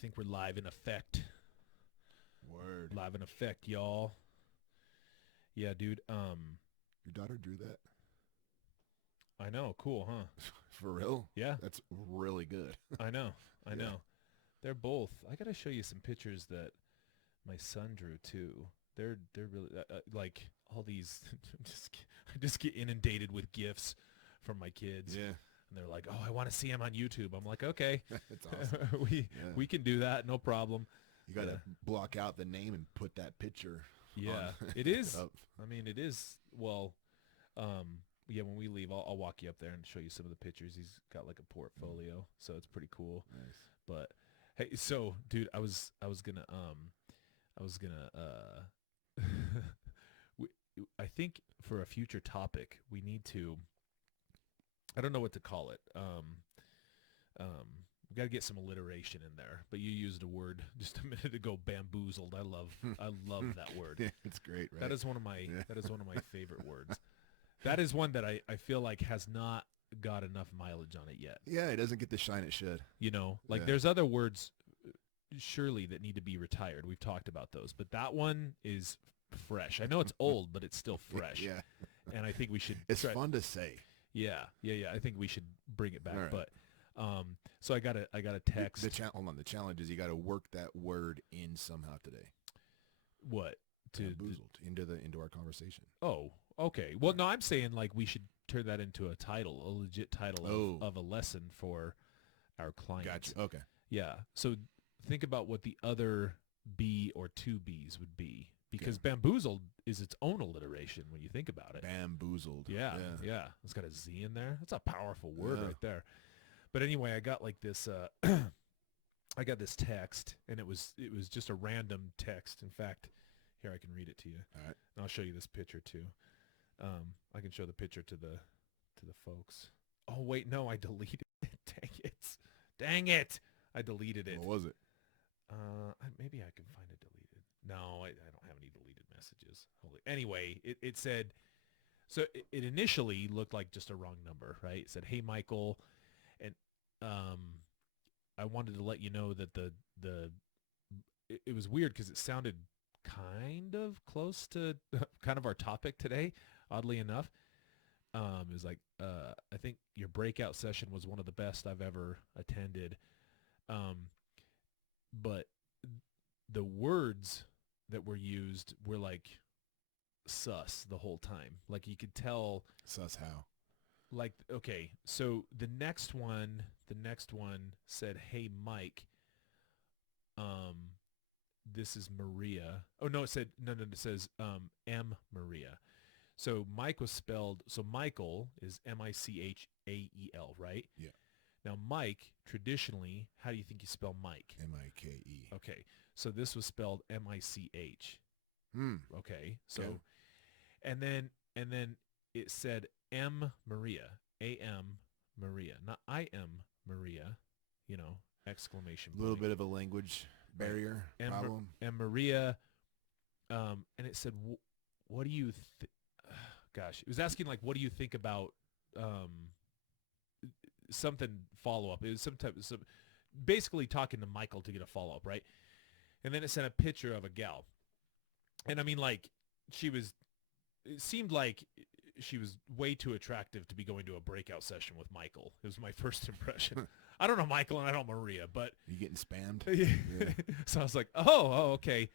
think we're live in effect. Word. Live in effect, y'all. Yeah, dude. Your daughter drew that? I know. Cool, huh? For real? Yeah. That's really good. I know. I Yeah. know. They're both. I gotta show you some pictures that my son drew too. They're really like all these. I just get inundated with gifts from my kids. Yeah. And they're like, "Oh, I want to see him on YouTube." I'm like, "Okay, That's awesome. we can do that, no problem." You got to block out the name and put that picture. Yeah, on. it is. Up. I mean, it is. Well, yeah. When we leave, I'll walk you up there and show you some of the pictures. He's got like a portfolio, so it's pretty cool. Nice. But hey, so dude, I was gonna we, I think for a future topic, we need to. I don't know what to call it. We got to get some alliteration in there. But you used a word just a minute ago, bamboozled. I love that word. Yeah, it's great, right? That is one of my favorite words. That is one that I feel like has not got enough mileage on it yet. Yeah, it doesn't get the shine it should. You know, like Yeah. there's other words surely that need to be retired. We've talked about those, but that one is fresh. I know it's old, but it's still fresh. Yeah. And I think we should It's fun to say. Yeah. I think we should bring it back. All right. But so I got a text. Hold on. The challenge is you got to work that word in somehow today. What? Bamboozled into our conversation. Oh, okay. Well, no, I'm saying like we should turn that into a title, a legit title of a lesson for our clients. Gotcha. Okay. Yeah. So think about what the other B or two B's would be, because bamboozled is its own alliteration when you think about it. Bamboozled. Yeah. It's got a Z in there. That's a powerful word right there. But anyway, I got like this I got this text, and it was just a random text. In fact, here, I can read it to you. All right. And I'll show you this picture too. I can show the picture to the folks. Oh wait, no, I deleted it. Dang it! I deleted it. What was it? Maybe I can find it deleted. No, I don't have any deleted messages. Anyway, it said, so it initially looked like just a wrong number, right? It said, "Hey Michael," and I wanted to let you know that it was weird because it sounded kind of close to kind of our topic today, oddly enough. It was like, I think your breakout session was one of the best I've ever attended. But the words that were used were like sus the whole time. Like you could tell. Sus how? Like, okay, so the next one said, "Hey Mike, this is Maria." Oh no, it said no. It says M Maria. So Mike was spelled. So Michael is Michael, right? Yeah. Now Mike, traditionally, how do you think you spell Mike? Mike. Okay, so this was spelled Mich. Okay, so, Okay. and then it said M Maria, A-M Maria, not I am Maria, exclamation A little point. bit of a language barrier problem. And Maria, and it said, what do you, gosh, it was asking like, what do you think about something follow-up. It was basically talking to Michael to get a follow-up, right? And then it sent a picture of a gal. And I mean, like, it seemed like she was way too attractive to be going to a breakout session with Michael. It was my first impression. I don't know Michael and I don't know Maria, but You getting spammed? yeah. So I was like, oh, okay.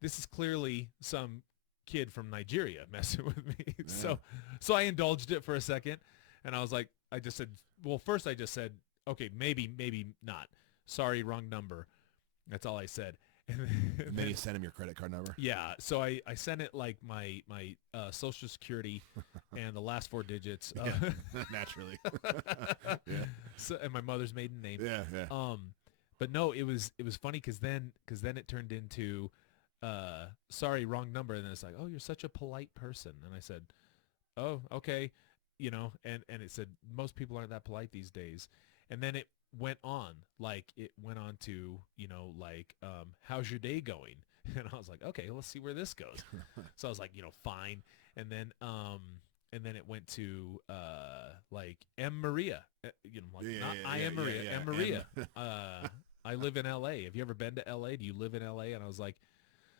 This is clearly some kid from Nigeria messing with me. Yeah. So I indulged it for a second, and I was like, I just said, well, first I just said, okay, maybe not. Sorry, wrong number. That's all I said. And then you send him your credit card number? Yeah, so I sent it like my Social Security and the last four digits. Naturally. So, and my mother's maiden name. Yeah. But no, it was funny because then it turned into, sorry, wrong number, and then it's like, oh, you're such a polite person, and I said, oh, okay, and it said most people aren't that polite these days, and then it went on to how's your day going, and I was like, okay, let's see where this goes. So I was like, fine, and then it went to like M Maria, I am Maria, yeah. M Maria, I live in LA. Have you ever been to LA? Do you live in LA? And I was like,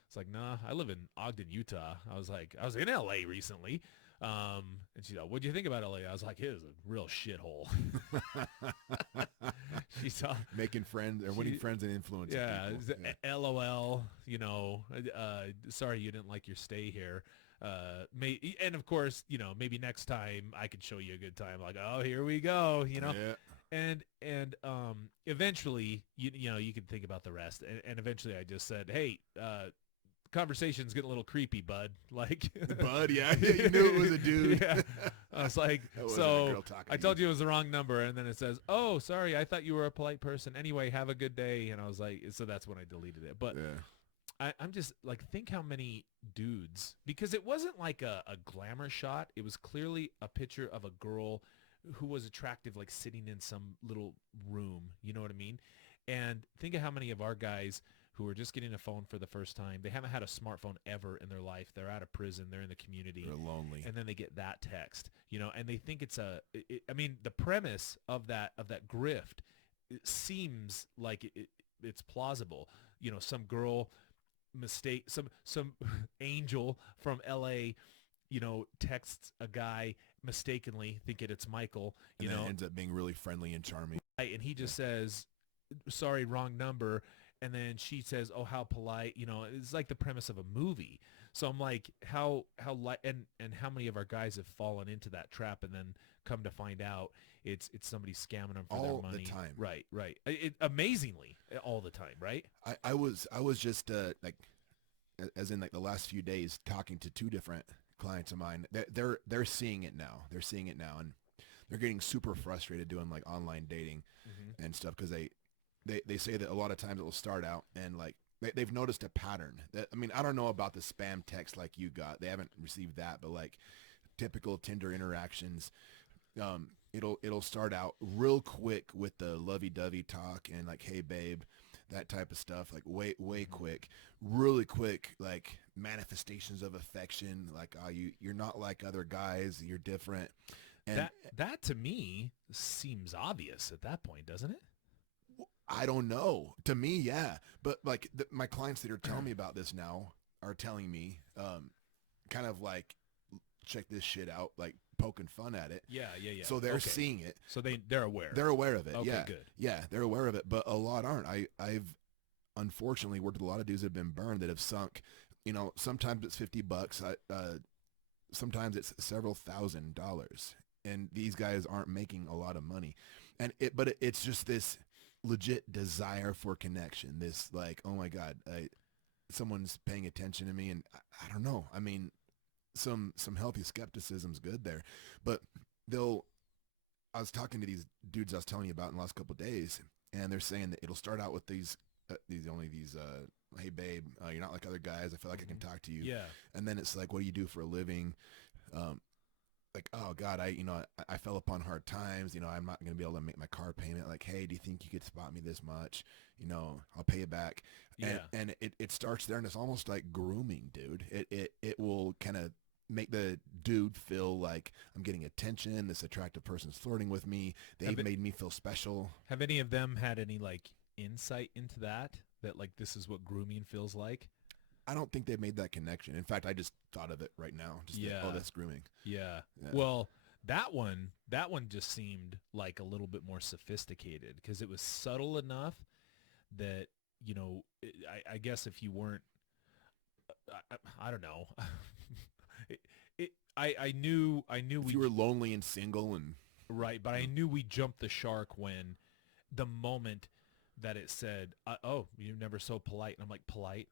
it's like, nah, I live in Ogden, Utah. I was like, I was in LA recently. And she's like, what'd you think about LA? I was like, it was a real shithole. She saw Making friends or winning friends and influencing yeah, people. Yeah. LOL, sorry you didn't like your stay here. And of course, maybe next time I could show you a good time. Like, oh, here we go, Yeah. and eventually, you can think about the rest. And eventually, I just said, hey, conversation's getting a little creepy, bud. Like, Bud, yeah, you knew it was a dude. yeah. I was like, That wasn't a so girl talking I to told you it was the wrong number, and then it says, oh, sorry, I thought you were a polite person. Anyway, have a good day. And I was like, so that's when I deleted it. But Yeah. I'm just like, think how many dudes, because it wasn't like a glamour shot. It was clearly a picture of a girl who was attractive, like sitting in some little room. You know what I mean? And think of how many of our guys who are just getting a phone for the first time. They haven't had a smartphone ever in their life. They're out of prison. They're in the community. They're lonely. And then they get that text, and they think it's the premise of that grift, it seems like it's plausible. Some girl some angel from LA, texts a guy mistakenly thinking it's Michael, And then it ends up being really friendly and charming. and he just says, sorry, wrong number. And then she says, oh, how polite, it's like the premise of a movie. So I'm like, how and how many of our guys have fallen into that trap and then come to find out it's somebody scamming them for All their money. the time. Right. Amazingly all the time, right? I was just like, as in like the last few days, talking to two different clients of mine. They're seeing it now. They're seeing it now, and they're getting super frustrated doing like online dating and stuff because they say that a lot of times it will start out and like they've noticed a pattern. I don't know about the spam text like you got. They haven't received that, but like typical Tinder interactions, it'll start out real quick with the lovey-dovey talk and like, hey babe, that type of stuff, like way quick, really quick, like manifestations of affection, like, oh, you're not like other guys, you're different. And that to me seems obvious at that point, doesn't it? I don't know. To me, yeah. But like my clients that are telling me about this now are telling me, kind of like, check this shit out, like poking fun at it. Yeah. So they're seeing it. So they're aware. They're aware of it. Okay, yeah. good. Yeah, they're aware of it, but a lot aren't. I've unfortunately worked with a lot of dudes that have been burned, that have sunk. Sometimes it's $50. Sometimes it's several $1,000s, and these guys aren't making a lot of money. But it's just this legit desire for connection. This like, oh my God, someone's paying attention to me, and I don't know. I mean, some healthy skepticism's good there, but I was talking to these dudes I was telling you about in the last couple of days, and they're saying that it'll start out with these hey babe, you're not like other guys, I feel like I can talk to you. Yeah. And then it's like, what do you do for a living? Like, oh God, I fell upon hard times, I'm not going to be able to make my car payment. Like, hey, do you think you could spot me this much? I'll pay it back. Yeah. And it starts there, and it's almost like grooming, dude. It will kind of make the dude feel like I'm getting attention. This attractive person's flirting with me. They've made me feel special. Have any of them had any like insight into that like this is what grooming feels like? I don't think they've made that connection. In fact, I just thought of it right now. Oh, that's grooming. Yeah. Well, that one just seemed like a little bit more sophisticated because it was subtle enough that, I guess if you weren't, I don't know. I knew if you were lonely and single and right, but I knew we jumped the shark when the moment that it said, "Oh, you're never so polite," and I'm like, "Polite?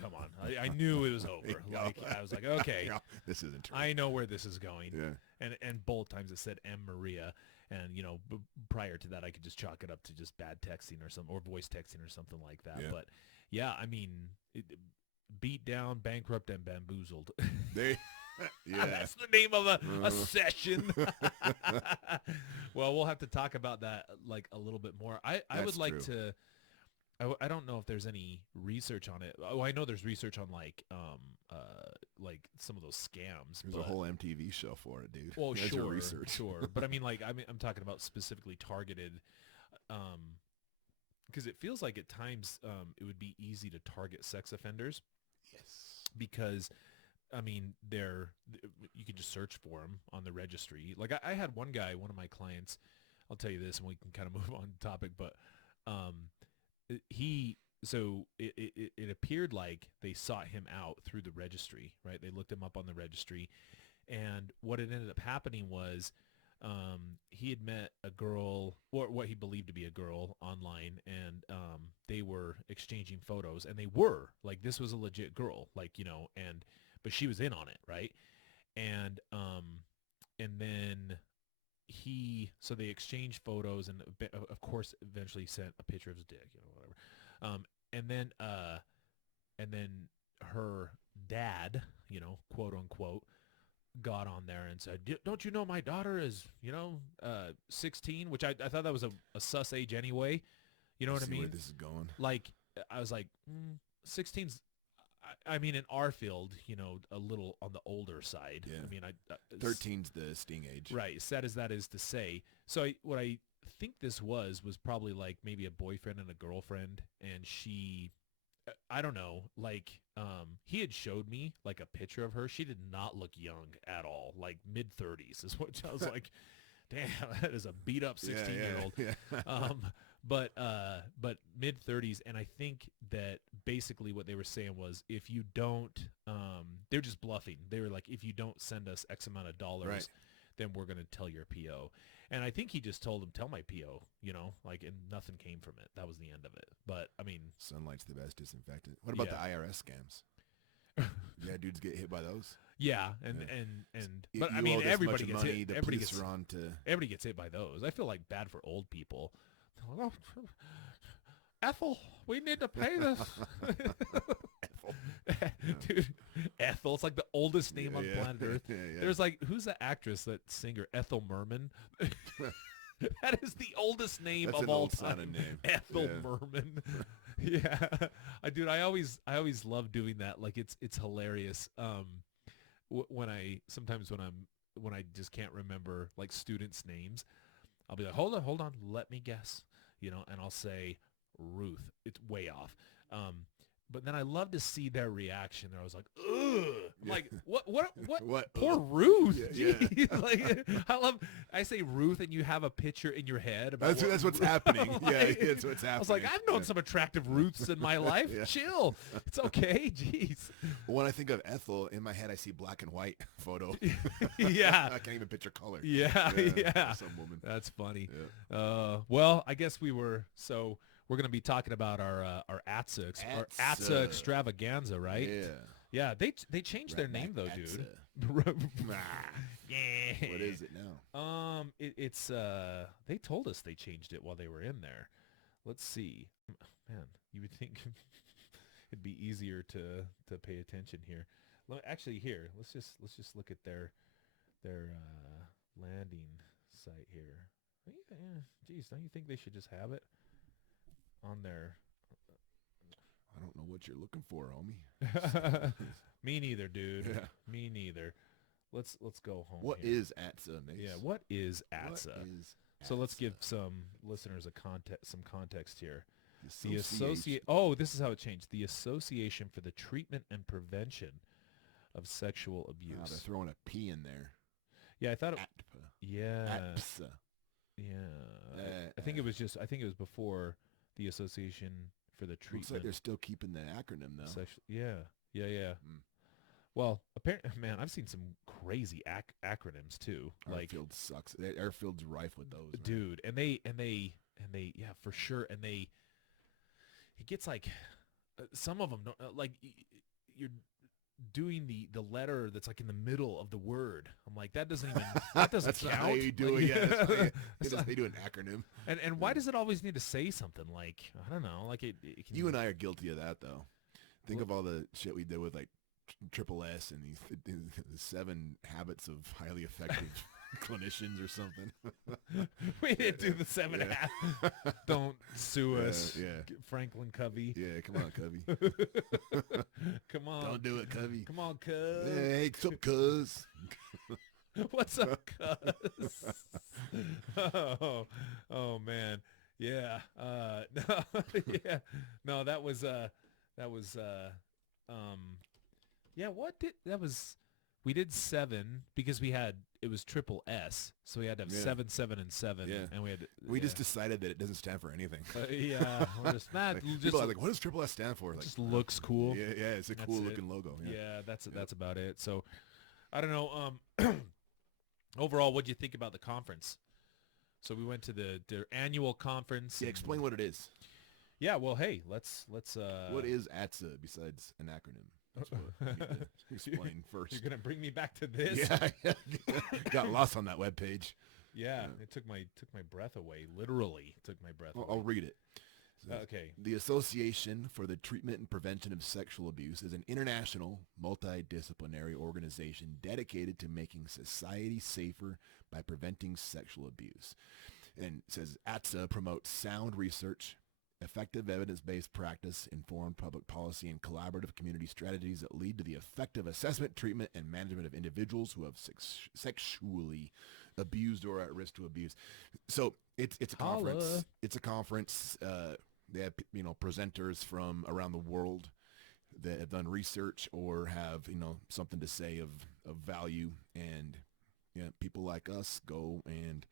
Come on!" I knew it was over. Like I was like, "Okay, this isn't true. I know where this is going." Yeah. And both times it said M. Maria, and prior to that, I could just chalk it up to just bad texting or something, or voice texting or something like that. Yeah. But yeah, I mean, beat down, bankrupt, and bamboozled. Yeah. That's the name of a session. Well, we'll have to talk about that like a little bit more. I would like true. to. I don't know if there's any research on it. Oh, I know there's research on like some of those scams. There's a whole MTV show for it, dude. Well, There's your sure, research. sure. But I mean, like, I'm talking about specifically targeted because it feels like at times it would be easy to target sex offenders Yes. because I mean, you can just search for them on the registry. Like I had one guy, one of my clients, I'll tell you this and we can kind of move on to topic, but it appeared like they sought him out through the registry, right? They looked him up on the registry. And what had ended up happening was he had met a girl, or what he believed to be a girl online, and they were exchanging photos, and they were like, this was a legit girl, like, but she was in on it, right? And then so they exchanged photos, and of course eventually sent a picture of his dick, whatever. And then her dad, quote unquote, got on there and said, don't you know my daughter is 16, which I thought that was a sus age anyway. You know what I mean? Where this is going. Like, I was like, 16's, I mean, in our field, a little on the older side. Yeah. I mean, 13's the sting age. Right. Sad as that is to say. So what I think this was probably like maybe a boyfriend and a girlfriend, and she, I don't know, like he had showed me like a picture of her. She did not look young at all, like mid-30s is what I was like, damn, that is a beat up 16-year-old. Yeah. But mid-30s, and I think that basically what they were saying was if you don't, they're just bluffing. They were like, if you don't send us X amount of dollars, Right. then we're going to tell your PO. And I think he just told him, tell my PO, and nothing came from it. That was the end of it. But, I mean. Sunlight's the best disinfectant. What about the IRS scams? Yeah, dudes get hit by those. Yeah, but I mean, everybody gets hit. Everybody gets hit by those. I feel like bad for old people. Oh, Ethel, we need to pay this. Dude, Ethel. It's like the oldest name on planet Earth. Yeah. There's like, who's the actress, that singer, Ethel Merman? That is the oldest name That's of an all old time. sounding name. Ethel Merman. Yeah, I always love doing that. Like it's hilarious. When I just can't remember like students' names, I'll be like, hold on, let me guess, and I'll say Ruth. It's way off. But then I love to see their reaction. I was like, ugh. I'm like, what? Poor Ruth. Yeah. Like, I say Ruth, and you have a picture in your head about That's what's happening. Like, Yeah, that's what's happening. I was like, I've known some attractive Ruths in my life. Yeah. Chill. It's okay. Jeez. When I think of Ethel, in my head, I see black and white photo. Yeah. I can't even picture color. Yeah. Some woman. That's funny. Yeah. Well, I guess we're going to be talking about our ATSA extravaganza, right? Yeah. Yeah, they changed their name though, dude. Yeah. What is it now? It's they told us they changed it while they were in there. Let's see. Man, you would think it'd be easier to pay attention here. Actually, here, let's just look at their landing site here. Geez, don't you think they should just have it on their? I don't know what you're looking for, homie. Me neither, dude. Yeah. Me neither. Let's go home. What here. is ATSA, Mace? Yeah, what is ATSA? What is So let's ATSA? give some listeners some context here. The This is how it changed. The Association for the Treatment and Prevention of Sexual Abuse. Wow, they're throwing a P in there. Yeah, I thought it. ATPA. Yeah. ATSA. Yeah. I think it was before the Association for the Treatment. Looks like they're still keeping the acronym though. Yeah. Mm. Well, apparently, man, I've seen some crazy acronyms too. Our Like, field sucks. Our field's rife with those. Man. dude, and they, yeah, for sure. And it gets like, some of them don't, like, you're doing the letter that's like in the middle of the word. I'm like, that doesn't That's count. not how you do Like, it. Yeah, that's that's how you do an acronym. And why does it always need to say something like, I don't know, like it can, You and I are guilty of that though. Think of all the shit we did with like Triple S and the 7 habits of highly effective clinicians or something. we didn't do the 7 half. Don't sue us. Yeah. Franklin Covey. Yeah, come on, Covey. Come on. Don't do it, Covey. Come on, cuz. Hey, what's up, cuz? What's up, cuz? Oh man. Yeah. No, yeah. No, that was, um, yeah, what did, that was, we did 7 because it was triple S. So we had to have Yeah. 7, 7, and 7. Yeah. And we had, We yeah. just decided that it doesn't stand for anything. Yeah. We're just, Like, people are like, what does Triple S stand for? Like, just looks cool. yeah, yeah, it's a That's cool it. looking logo. Yeah. Yeah, that's about it. So I don't know. Overall, what do you think about the conference? So we went to their annual conference. Yeah, explain what it is. Yeah, well, hey, let's What is ATSA besides an acronym? That's what you need to explain first. You're gonna bring me back to this? Yeah, got lost on that webpage. Yeah, it took my breath away. Literally took my breath away. I'll read it. Okay. The Association for the Treatment and Prevention of Sexual Abuse is an international, multidisciplinary organization dedicated to making society safer by preventing sexual abuse. And it says ATSA promotes sound research, effective evidence-based practice, informed public policy, and collaborative community strategies that lead to the effective assessment, treatment, and management of individuals who have sexually abused or are at risk to abuse. So it's a conference. Holla. It's a conference. They have presenters from around the world that have done research or have something to say of value, and people like us go and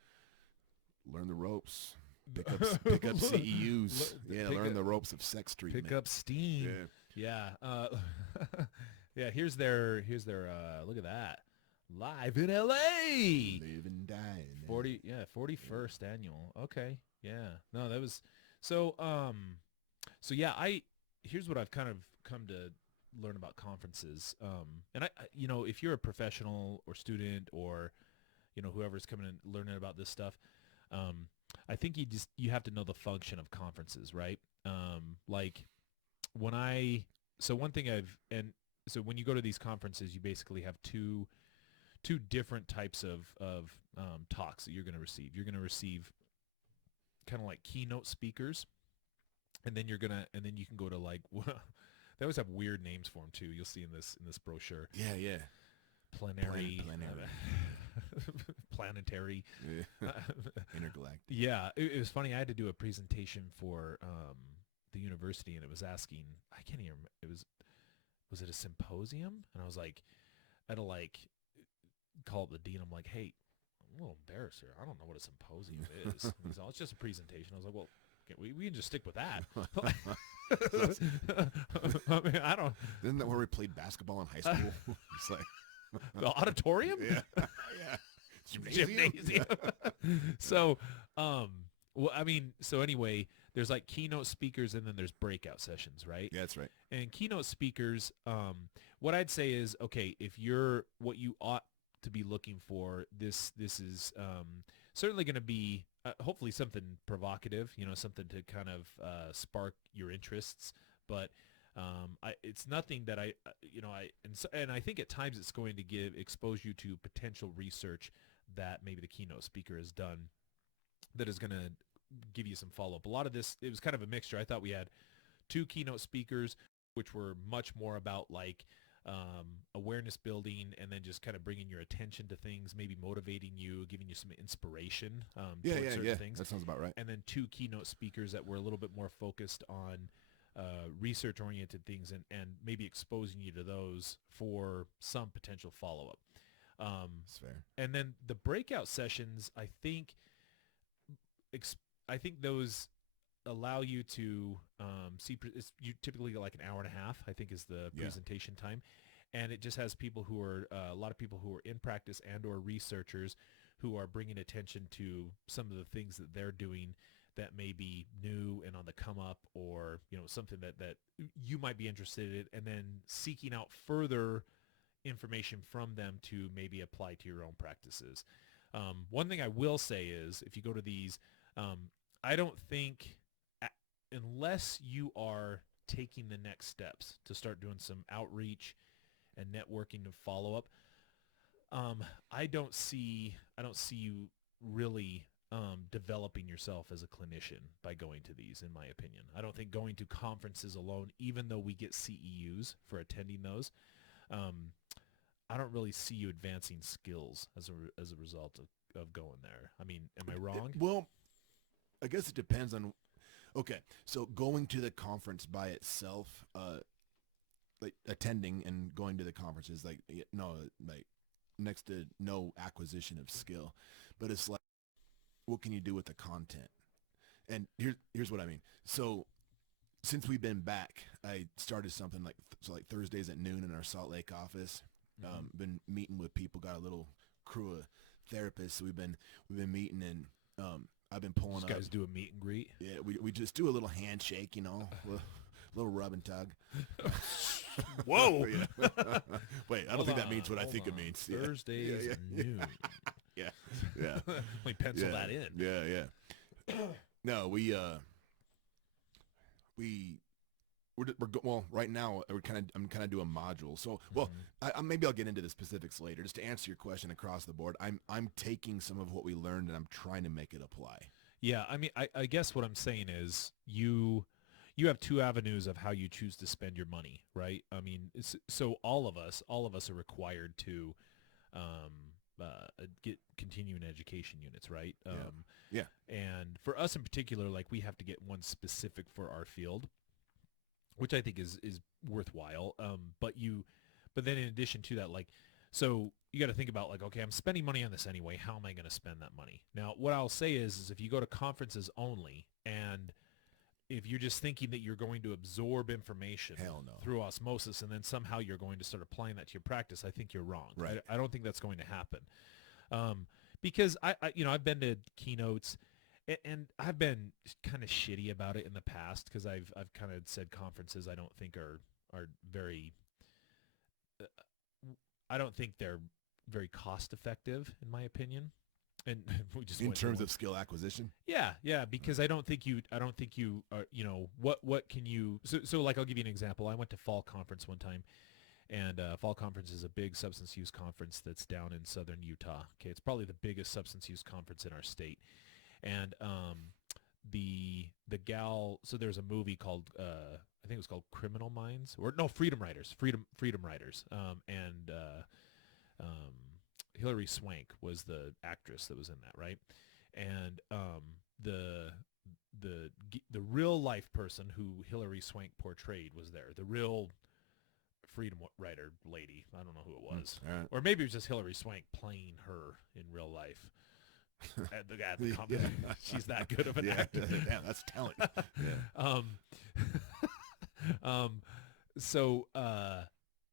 learn the ropes. Pick up CEUs. Learn the ropes of sex treatment. Pick up steam. Yeah. Yeah. Here's their look at that. Live in LA. Live and die. 41st annual. Okay. Yeah. No, that was so yeah, here's what I've kind of come to learn about conferences. And I if you're a professional or student or whoever's coming and learning about this stuff, I think you have to know the function of conferences, right? Like when when you go to these conferences, you basically have two different types of talks that you're going to receive. You're going to receive kind of like keynote speakers, and then you can go to like they always have weird names for them too. You'll see in this brochure. Yeah. Plenary. Planetary. Yeah. Intergalactic. Yeah, it was funny. I had to do a presentation for the university, and it was asking. I can't even remember. Was it a symposium? And I was like, I had to like call up the dean. I'm like, hey, I'm a little embarrassed here. I don't know what a symposium is. And he's all, it's just a presentation. I was like, well, we can just stick with that. I mean, I don't. Isn't that where we played basketball in high school? It's like the auditorium. Yeah. Yeah. Gymnasium. So, well, I mean, so anyway, there's like keynote speakers and then there's breakout sessions, right? Yeah, that's right. And keynote speakers, what I'd say is, okay, if you're what you ought to be looking for, this is certainly going to be hopefully something provocative, something to kind of spark your interests, but it's nothing that I think at times it's going to expose you to potential research that maybe the keynote speaker has done that is going to give you some follow-up. A lot of this, it was kind of a mixture. I thought we had 2 keynote speakers, which were much more about like awareness building and then just kind of bringing your attention to things, maybe motivating you, giving you some inspiration towards certain things. That sounds about right. And then 2 keynote speakers that were a little bit more focused on research-oriented things and maybe exposing you to those for some potential follow-up. That's fair. And then the breakout sessions, I think those allow you to you typically get like an hour and a half, I think is the presentation time. And it just has people who are, a lot of people who are in practice and or researchers who are bringing attention to some of the things that they're doing that may be new and on the come up, or, something that you might be interested in, and then seeking out further information from them to maybe apply to your own practices. One thing I will say is if you go to these, I don't think, unless you are taking the next steps to start doing some outreach and networking and follow up, I don't see you really developing yourself as a clinician by going to these, in my opinion. I don't think going to conferences alone, even though we get CEUs for attending those, I don't really see you advancing skills as a result of going there. I mean, am I wrong? Well, I guess it depends on. Okay, so going to the conference by itself, like attending and going to the conference is like no, like next to no acquisition of skill, but it's like what can you do with the content? And here's what I mean. So since we've been back, I started something like Thursdays at noon in our Salt Lake office. Mm-hmm. Been meeting with people, got a little crew of therapists. So we've been meeting and I've been pulling These up. guys do a meet and greet. Yeah, we just do a little handshake, little rub and tug. Whoa! Yeah. Wait, I don't think that means what I hold think it on. means. Thursdays yeah, noon. yeah, yeah. Let me pencil Yeah. that in. Yeah. No, well right now I'm kind of doing modules. So well, maybe I'll get into the specifics later. Just to answer your question across the board, I'm taking some of what we learned and I'm trying to make it apply. Yeah, I mean, I guess what I'm saying is you have two avenues of how you choose to spend your money, right? I mean, so all of us are required to get continuing education units, right? Yeah. And for us in particular, like we have to get one specific for our field, which I think is worthwhile. But then in addition to that, like, so you got to think about like, okay, I'm spending money on this anyway. How am I going to spend that money? Now, what I'll say is if you go to conferences only and if you're just thinking that you're going to absorb information Hell no. through osmosis and then somehow you're going to start applying that to your practice, I think you're wrong. Right. I don't think that's going to happen. Because I've been to keynotes and I've been kind of shitty about it in the past because I've kind of said conferences I don't think are very I don't think they're very cost effective in my opinion. And we just in terms of skill acquisition. Yeah, because I don't think you are, what can you, so like I'll give you an example. I went to Fall Conference one time, and Fall Conference is a big substance use conference that's down in southern Utah. Okay, it's probably the biggest substance use conference in our state. And the gal, so there's a movie called, I think it was called Criminal Minds, or no, Freedom Riders, Freedom Riders, and Hilary Swank was the actress that was in that, right? And the real life person who Hilary Swank portrayed was there. The real Freedom Rider lady. I don't know who it was. Right. Or maybe it was just Hilary Swank playing her in real life. At the company. Yeah. She's that good of an actor. Damn, that's talent. Yeah. So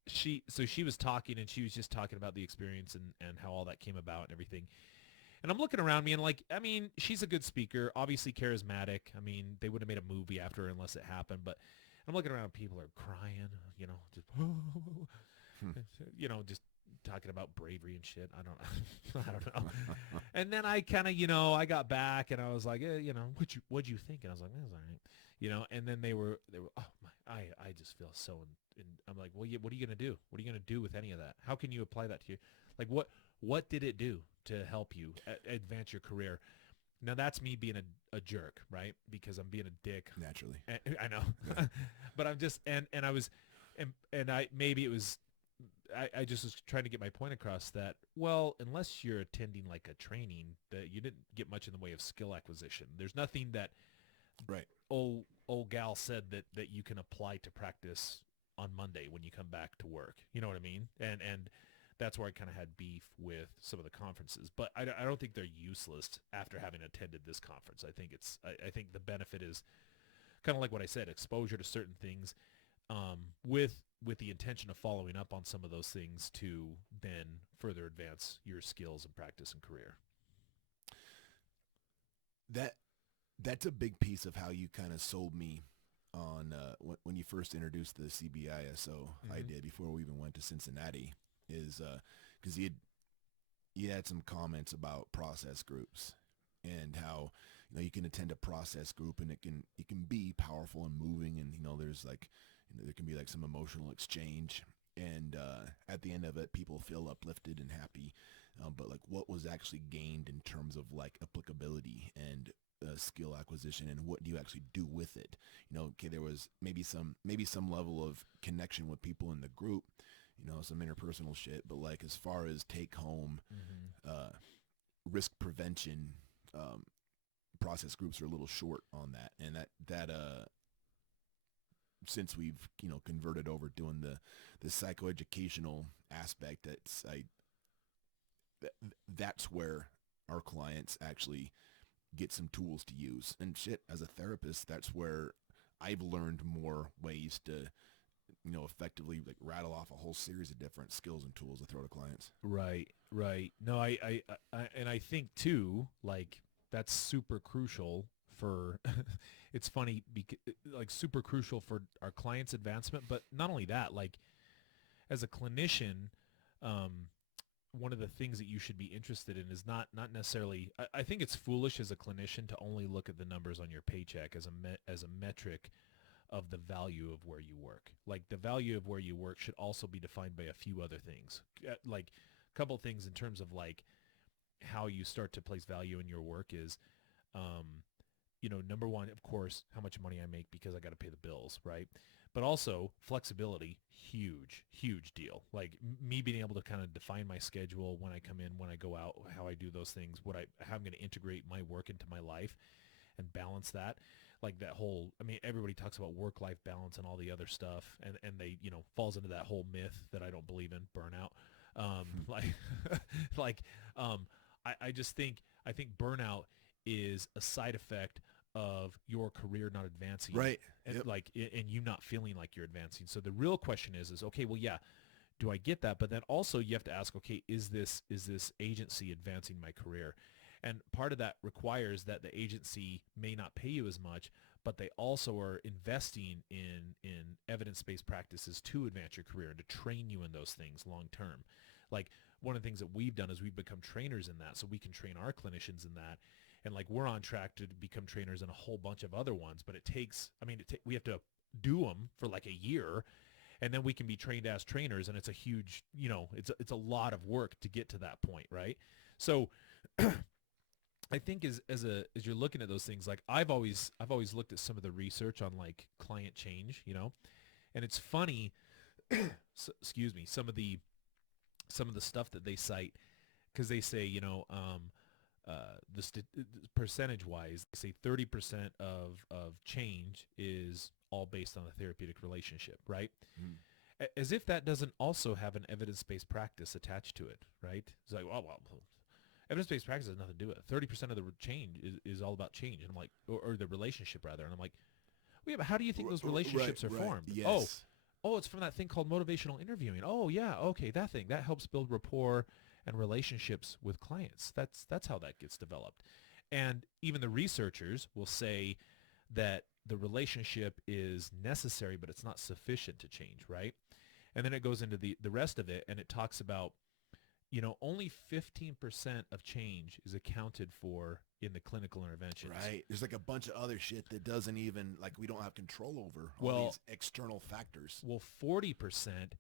she was talking and she was just talking about the experience and how all that came about and everything. And I'm looking around me and like, I mean, she's a good speaker, obviously charismatic. I mean, they wouldn't have made a movie after her unless it happened, but I'm looking around, people are crying, just talking about bravery and shit. I don't know. And then I kind of, I got back and I was like, what'd you think? And I was like, that's all right. And then they were, oh my, I just feel so, I'm like, well, what are you going to do? What are you going to do with any of that? How can you apply that to you? Like, what did it do to help you advance your career? Now that's me being a jerk, right? Because I'm being a dick. Naturally. I know. But I'm just, and I was, and I, maybe it was, I just was trying to get my point across that, well, unless you're attending like a training, that you didn't get much in the way of skill acquisition. There's nothing that right. old gal said that you can apply to practice on Monday when you come back to work. You know what I mean? And that's where I kind of had beef with some of the conferences. But I don't think they're useless after having attended this conference. I think I think the benefit is kind of like what I said, exposure to certain things with the intention of following up on some of those things to then further advance your skills and practice and career. That's a big piece of how you kind of sold me on when you first introduced the CBISO idea before we even went to Cincinnati, is because you had some comments about process groups and how you can attend a process group and it can be powerful and moving, and there's like there can be like some emotional exchange, and at the end of it people feel uplifted and happy, but like what was actually gained in terms of like applicability and skill acquisition, and what do you actually do with it? Okay, there was maybe some level of connection with people in the group, some interpersonal shit, but like as far as take home risk prevention, process groups are a little short on that, and that since we've converted over doing the psychoeducational aspect, that's where our clients actually get some tools to use. And shit, as a therapist, that's where I've learned more ways to effectively like rattle off a whole series of different skills and tools to throw to clients. Right. No, and I think too, like that's super crucial for. It's funny because like super crucial for our clients' advancement, but not only that, like as a clinician, um, one of the things that you should be interested in is not necessarily. I think it's foolish as a clinician to only look at the numbers on your paycheck as as a metric of the value of where you work. Like the value of where you work should also be defined by a few other things. Like a couple things in terms of like how you start to place value in your work is, number one, of course, how much money I make because I got to pay the bills, right? But also flexibility, huge deal. Like me being able to kind of define my schedule when I come in, when I go out, how I do those things, how I'm going to integrate my work into my life and balance that. Like that whole, I mean, everybody talks about work-life balance and all the other stuff, and they, falls into that whole myth that I don't believe in, burnout. Like, like, I just think, I think burnout is a side effect of your career not advancing, Right. and Yep. and you not feeling like you're advancing. So the real question is okay, well, yeah, do I get that? But then also you have to ask, okay, is this agency advancing my career? And part of that requires that the agency may not pay you as much, but they also are investing in evidence-based practices to advance your career and to train you in those things long term. Like one of the things that we've done is we've become trainers in that, so we can train our clinicians in that. And like we're on track to become trainers in a whole bunch of other ones, but it takes, I mean, we have to do them for like a year, and then we can be trained as trainers, and it's a huge, it's a lot of work to get to that point, right? So I think as you're looking at those things, like I've always looked at some of the research on like client change, and it's funny, excuse me, some of the stuff that they cite, because they say, percentage wise, they say 30% of change is all based on a therapeutic relationship, right? Mm. As if that doesn't also have an evidence-based practice attached to it, right? It's like, well, evidence-based practice has nothing to do with it. 30% of the change is all about change. And I'm like, or the relationship rather. And I'm like, well, yeah, but how do you think those relationships are formed? Yes. Oh, it's from that thing called motivational interviewing. Oh, yeah, okay, that thing. That helps build rapport and relationships with clients. That's how that gets developed. And even the researchers will say that the relationship is necessary, but it's not sufficient to change, right? And then it goes into the rest of it, and it talks about, only 15% of change is accounted for in the clinical interventions. Right. There's like a bunch of other shit that doesn't even, like, we don't have control over all Well, these external factors. Well, 40%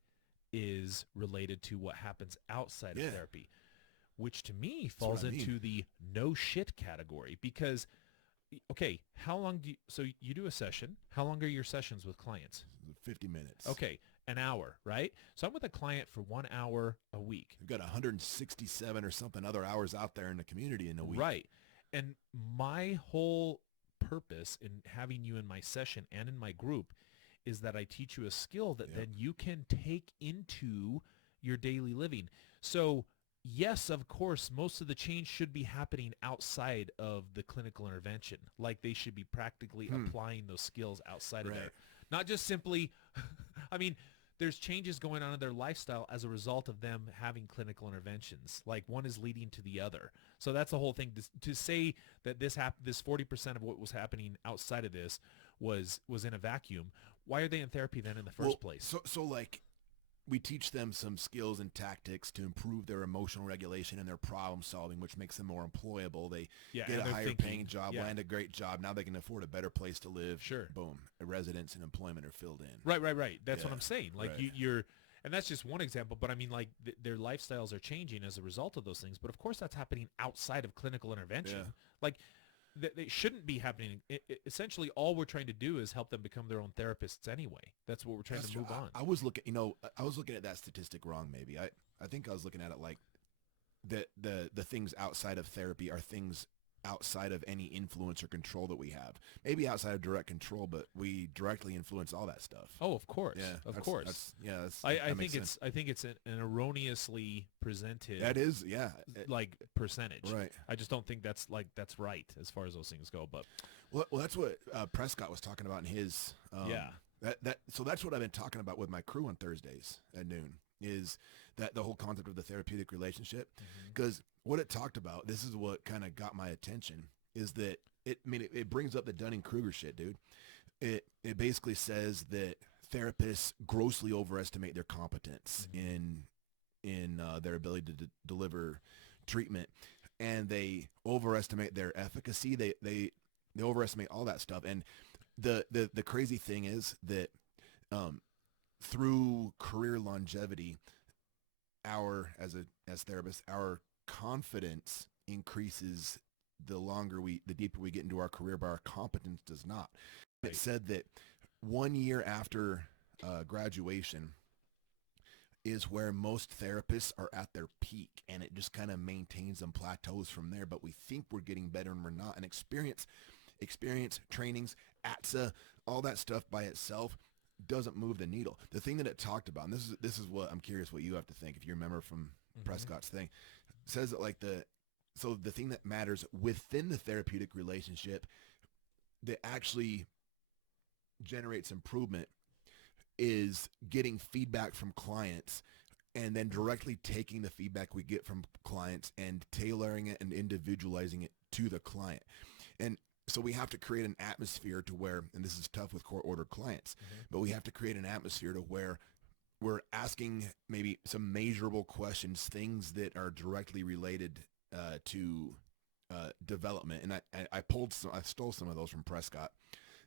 is related to what happens outside of therapy, which to me falls into the no shit category because, okay, how long so you do a session. How long are your sessions with clients? 50 minutes. Okay, an hour, right? So I'm with a client for 1 hour a week. We've got 167 or something other hours out there in the community in a week. Right. And my whole purpose in having you in my session and in my group is that I teach you a skill that then you can take into your daily living. So yes, of course, most of the change should be happening outside of the clinical intervention. Like they should be practically applying those skills outside of there. Not just simply, I mean, there's changes going on in their lifestyle as a result of them having clinical interventions. Like one is leading to the other. So that's the whole thing. To say that this 40% of what was happening outside of this was in a vacuum. Why are they in therapy then in the first place? So like we teach them some skills and tactics to improve their emotional regulation and their problem solving, which makes them more employable. They get a higher paying job, land a great job. Now they can afford a better place to live. Sure. Boom. Residence and employment are filled in. Right. That's what I'm saying. Like you're, and that's just one example, but I mean like their lifestyles are changing as a result of those things. But of course that's happening outside of clinical intervention. Yeah. Like they shouldn't be happening. Essentially all we're trying to do is help them become their own therapists anyway. That's what we're trying to move on. I was looking at that statistic wrong maybe. I think I was looking at it like the things outside of therapy are things outside of any influence or control that we have. Maybe outside of direct control, but we directly influence all that stuff. Oh, of course. Yeah, Of course. I think it's an erroneously presented that is, yeah, like percentage. right. I just don't think that's right as far as those things go. But Well, that's what Prescott was talking about in his. So that's what I've been talking about with my crew on Thursdays at noon. Is that the whole concept of the therapeutic relationship? Because what it talked about, this is what kind of got my attention, is that it brings up the Dunning-Kruger shit, dude. It basically says that therapists grossly overestimate their competence in their ability to deliver treatment, and they overestimate their efficacy. They overestimate all that stuff. And the crazy thing is that through career longevity, as therapists, our confidence increases the deeper we get into our career, but our competence does not. It said that 1 year after graduation is where most therapists are at their peak, and it just kind of maintains and plateaus from there. But we think we're getting better and we're not. And experience, trainings, ATSA, all that stuff by itself doesn't move the needle. The thing that it talked about, and this is what I'm curious what you have to think, if you remember from Prescott's thing, says that the thing that matters within the therapeutic relationship that actually generates improvement is getting feedback from clients, and then directly taking the feedback we get from clients and tailoring it and individualizing it to the client. And so we have to create an atmosphere to where, and this is tough with court order clients, but we have to create an atmosphere to where we're asking maybe some measurable questions, things that are directly related to development. And I stole some of those from Prescott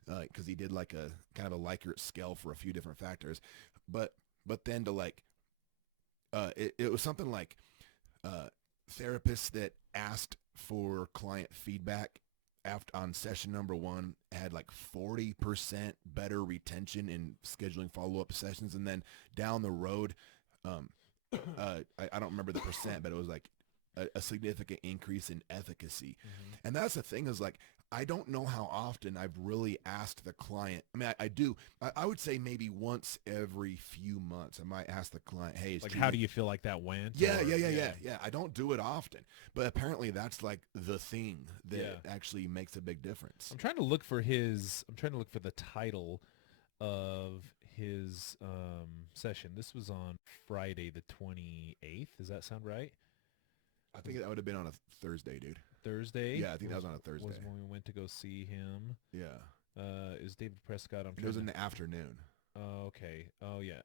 because he did like a kind of a Likert scale for a few different factors. But then to it was something like therapists that asked for client feedback on session number 1 had like 40% better retention in scheduling follow-up sessions. And then down the road, I don't remember the percent, but it was like a significant increase in efficacy. And that's the thing, is like, I don't know how often I've really asked the client. I mean, I do. I would say maybe once every few months, I might ask the client, hey, like, how do you feel like that went? Yeah. I don't do it often, but apparently that's like the thing that actually makes a big difference. I'm trying to look for the title of his session. This was on Friday the 28th. Does that sound right? I think that would have been on a Thursday, dude. Thursday? Yeah, I think that was on a Thursday. Was when we went to go see him. Yeah. Is David Prescott? It was in the afternoon. Oh, okay. Oh, yeah.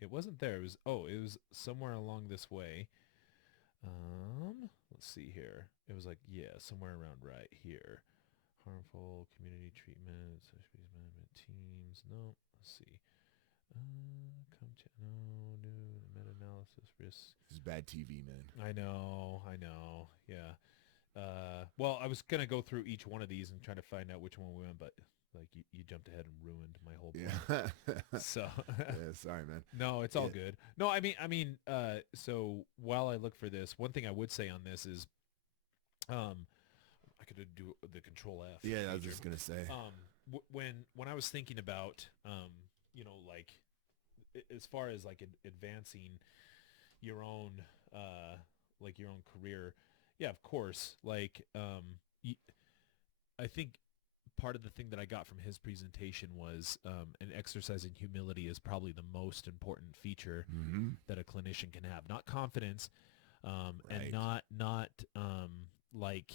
It wasn't there. It was somewhere along this way. Let's see here. It was like, somewhere around right here. Harmful community treatment, social management teams. No, let's see. Meta-analysis risks. This is bad TV, man. I know. Yeah. Well, I was going to go through each one of these and try to find out which one we went, but like you jumped ahead and ruined my whole plan. Yeah. So sorry, man. No, it's all good. No, I mean, so while I look for this, one thing I would say on this is, I could do the Control F. Yeah, I was just going to say. When I was thinking about, like, as far as like advancing your own, your own career, yeah, of course. Like, I think part of the thing that I got from his presentation was an exercise in humility is probably the most important feature that a clinician can have. Not confidence, and not like,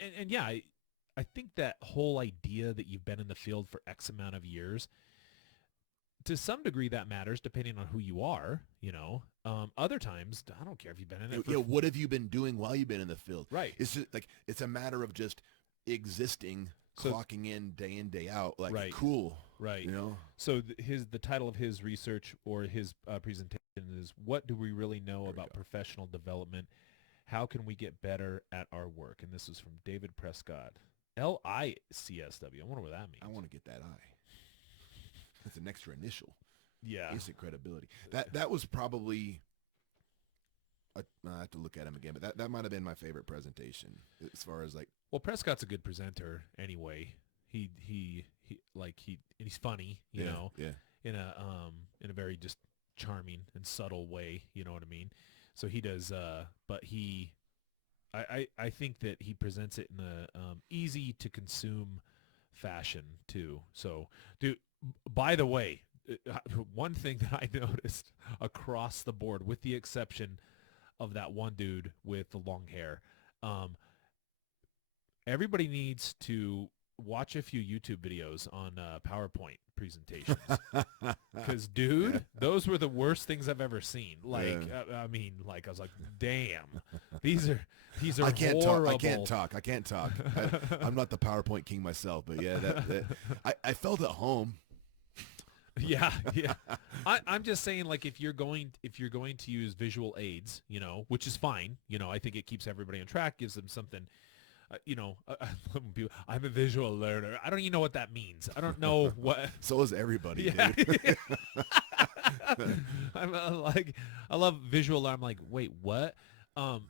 and yeah, I think that whole idea that you've been in the field for X amount of years, to some degree that matters depending on who you are, other times, I don't care if you've been in it. What have you been doing while you've been in the field? Right. It's just like, it's a matter of just existing, clocking in, day out, like, right. Cool. Right. So the title of his research or his presentation is, what do we really know about professional development? How can we get better at our work? And this is from David Prescott. LICSW. I wonder what that means. I want to get that I. That's an extra initial. Yeah. Instant credibility. That was probably I have to look at him again, but that might have been my favorite presentation as far as like. Well, Prescott's a good presenter anyway. He's funny, you know, Yeah. in a very just charming and subtle way, you know what I mean? So he does, but I think that he presents it in a easy to consume fashion too. So, dude, by the way, one thing that I noticed across the board, with the exception of that one dude with the long hair, um, everybody needs to watch a few YouTube videos on PowerPoint presentations. Because, dude, those were the worst things I've ever seen. Like, I mean, like, I was like, damn, these are I can't horrible. talk. I can't talk. I'm not the PowerPoint king myself, but yeah, I felt at home. Yeah. I'm just saying, like, if you're going to use visual aids, you know, which is fine, you know, I think it keeps everybody on track, gives them something. I'm a visual learner. I don't even know what that means. I don't know what. So is everybody, Yeah. dude. I'm I love visual. I'm like, wait, what? I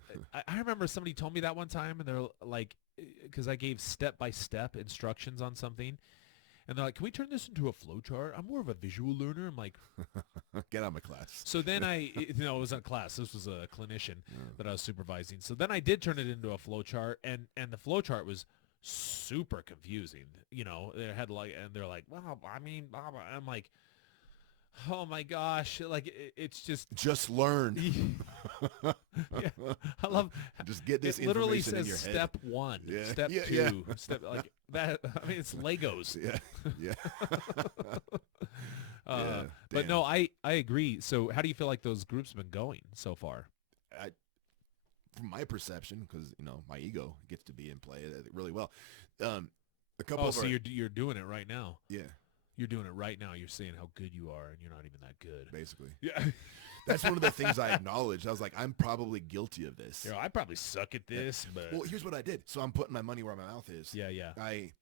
remember somebody told me that one time, and they're like, because I gave step-by-step instructions on something, and they're like, can we turn this into a flow chart? I'm more of a visual learner. I'm like, get out of my class. so then it wasn't a class. This was a clinician that I was supervising. So then I did turn it into a flow chart, and the flow chart was super confusing. You know, they had like, and they're like, well, I mean, blah, blah. I'm like, oh my gosh, like it's just learn. Yeah, I love. Just get this it literally information says in your head. step 1, Yeah. step Yeah, 2, yeah. step like that. I mean, it's Legos. Yeah. But no, I agree. So how do you feel like those groups have been going so far? From my perception, because my ego gets to be in play really well. A couple of so you're doing it right now. Yeah. You're doing it right now. You're saying how good you are, and you're not even that good. Basically. Yeah. That's one of the things I acknowledged. I was like, I'm probably guilty of this. I probably suck at this, but well, here's what I did. So I'm putting my money where my mouth is. Yeah. I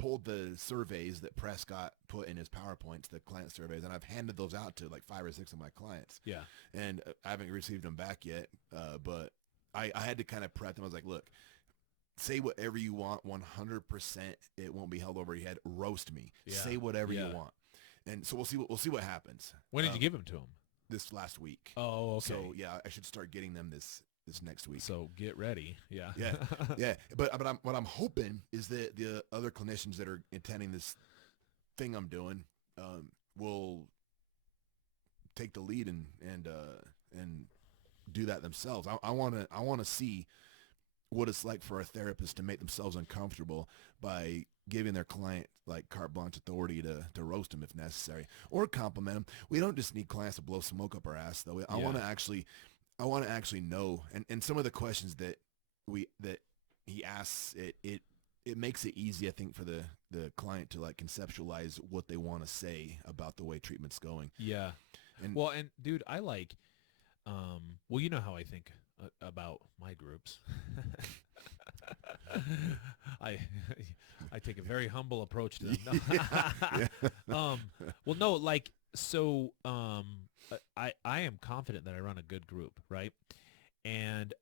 pulled the surveys that Prescott put in his PowerPoints, the client surveys, and I've handed those out to like 5 or 6 of my clients. Yeah. And I haven't received them back yet, but I had to kind of prep them. I was like, look, say whatever you want, 100%. It won't be held over your head. Roast me. Yeah. Say whatever you want. And so we'll see what happens. When did you give them to him? This last week. Oh, okay. So yeah, I should start getting them this next week. So get ready. Yeah. Yeah. But what I'm hoping is that the other clinicians that are attending this thing I'm doing will take the lead and do that themselves. I want to see what it's like for a therapist to make themselves uncomfortable by giving their client like carte blanche authority to roast them if necessary, or compliment them. We don't just need clients to blow smoke up our ass, though. I want to actually know. And some of the questions that he asks, it makes it easy, I think, for the client to like conceptualize what they want to say about the way treatment's going. Yeah. And dude, I like, well, you know how I think about my groups. I take a very humble approach to them. Well, no, like, so I am confident that I run a good group, right? And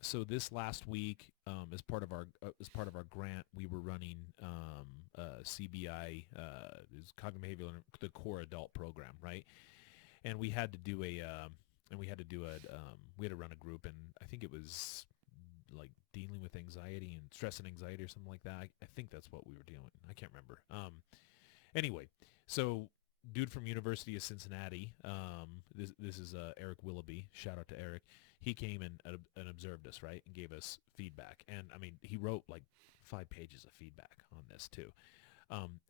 so this last week, as part of our grant, we were running CBI, is cognitive behavioral, the core adult program, right? And we had to do we had to run a group, and I think it was like dealing with anxiety and stress and anxiety or something like that. I think that's what we were doing. I can't remember. Anyway, so dude from University of Cincinnati, this is Eric Willoughby. Shout out to Eric. He came and observed us, right, and gave us feedback. And I mean, he wrote like 5 pages of feedback on this too.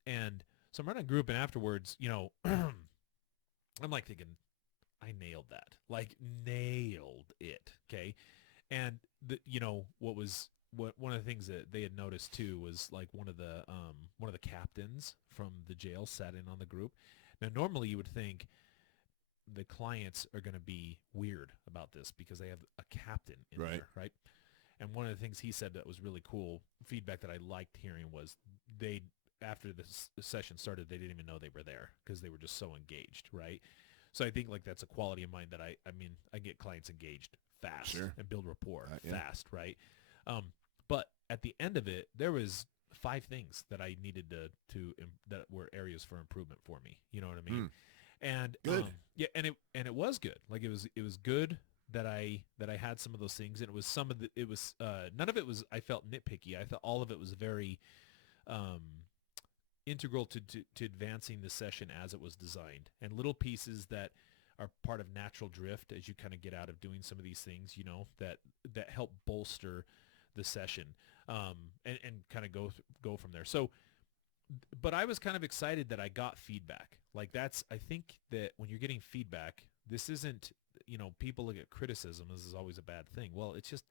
And so I'm running a group, and afterwards, I'm like thinking, I nailed that. Like, nailed it. Okay. And one of the things that they had noticed too was like one of the captains from the jail sat in on the group. Now, normally you would think the clients are going to be weird about this because they have a captain in there, right? And one of the things he said that was really cool feedback that I liked hearing was after the session started, they didn't even know they were there because they were just so engaged, right? So I think like that's a quality of mine that I mean, I get clients engaged fast Sure. and build rapport Yeah. fast, right? Um, but at the end of it, there was 5 things that I needed that were areas for improvement for me. You know what I mean? And Good. yeah, and it was good. Like it was good that I had some of those things, and it was some of the it was none of it was I felt nitpicky. I thought all of it was very um, integral to advancing the session as it was designed, and little pieces that are part of natural drift as you kind of get out of doing some of these things, you know, that help bolster the session, and kind of go from there. So but I was kind of excited that I got feedback. Like that's, I think that when you're getting feedback, this isn't, you know, people look at criticism as is always a bad thing. Well, it's just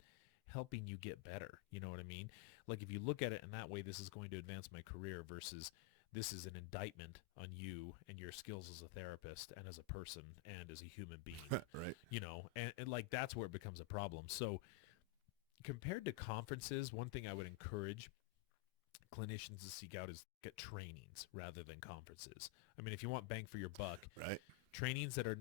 helping you get better. You know what I mean? Like if you look at it in that way, this is going to advance my career versus this is an indictment on you and your skills as a therapist and as a person and as a human being, Right. you know, and like that's where it becomes a problem. So compared to conferences, one thing I would encourage clinicians to seek out is get trainings rather than conferences. I mean, if you want bang for your buck, Right. trainings that are,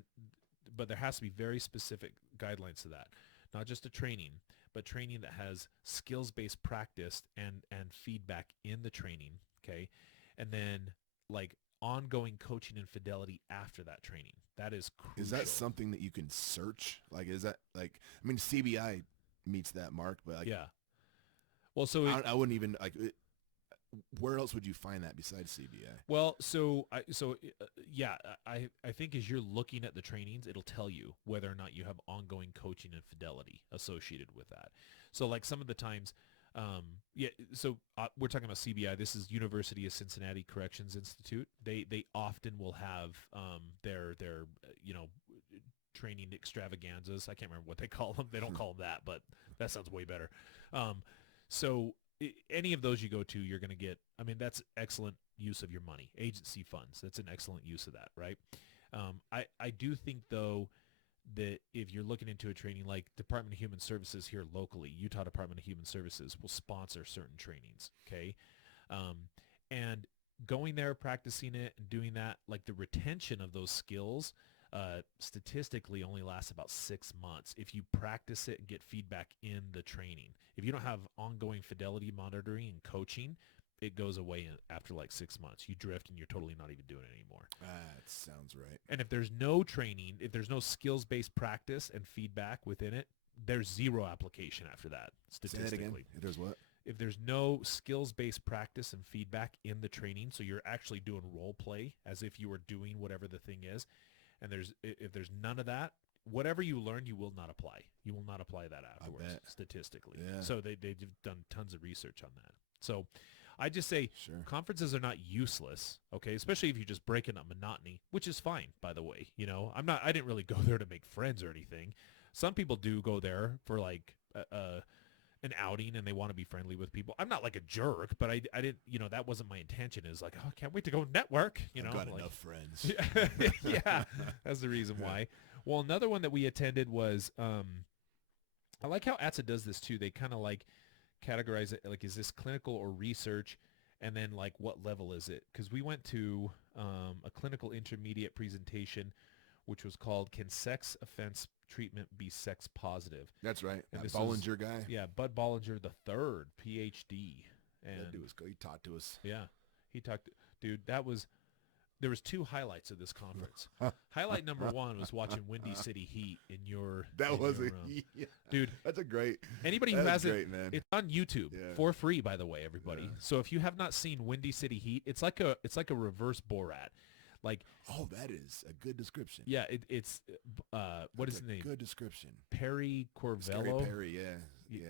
but there has to be very specific guidelines to that. Not just a training, but training that has skills-based practice and feedback in the training, okay? And then like ongoing coaching and fidelity after that training. That is crucial. Is that something that you can search? Like, is that like, I mean, CBI meets that mark, but like, Yeah. Well, so I wouldn't even like, where else would you find that besides CBI? well, yeah, I think as you're looking at the trainings, it'll tell you whether or not you have ongoing coaching and fidelity associated with that. So like some of the times, yeah, so we're talking about CBI. This is University of Cincinnati Corrections Institute. They often will have their you know, training extravaganzas. I can't remember what they call them. They don't call them that, but that sounds way better. So any of those you go to, you're going to get, I mean, that's excellent use of your money. Agency funds, that's an excellent use of that, right? I do think, though, that if you're looking into a training like Department of Human Services here locally, Utah Department of Human Services will sponsor certain trainings, okay? And going there, practicing it, and doing that, like the retention of those skills statistically only lasts about 6 months if you practice it and get feedback in the training. If you don't have ongoing fidelity monitoring and coaching, it goes away after like 6 months. You drift and you're totally not even doing it anymore. That sounds right. And if there's no training, if there's no skills-based practice and feedback within it, there's zero application after that, statistically. Say that again. If there's what? If there's no skills-based practice and feedback in the training, so you're actually doing role play as if you were doing whatever the thing is, and if there's none of that, whatever you learn, you will not apply. You will not apply that afterwards, statistically. Yeah. So they've done tons of research on that. So I just say Sure. conferences are not useless, okay? Especially if you're just breaking up monotony, which is fine, by the way. You know, I didn't really go there to make friends or anything. Some people do go there for like an outing and they want to be friendly with people. I'm not like a jerk, but I didn't, you know, that wasn't my intention. Is like, oh, I can't wait to go network. You know, I've got like, enough friends. yeah, that's the reason why. Well, another one that we attended was, I like how ATSA does this too. They kind of like categorize it like, is this clinical or research? And then like, what level is it? Because we went to a clinical intermediate presentation, which was called "Can Sex Offense Treatment Be Sex Positive?" That's right. And That this Bollinger guy. Yeah, Bud Bollinger the third, PhD. And That dude was good. He taught to us. yeah, he talked. Dude, there was 2 highlights of this conference. Highlight number 1 was watching Windy City Heat in your. That in was your a room. yeah. Dude. That's a great. Anybody who That's hasn't, great, man. it's on YouTube for free, by the way, everybody. Yeah. So if you have not seen Windy City Heat, it's like a reverse Borat. Like, Oh, that is a good description. yeah, it's what is That's his a name? Good description. Perry Scary Corvello, Perry, yeah.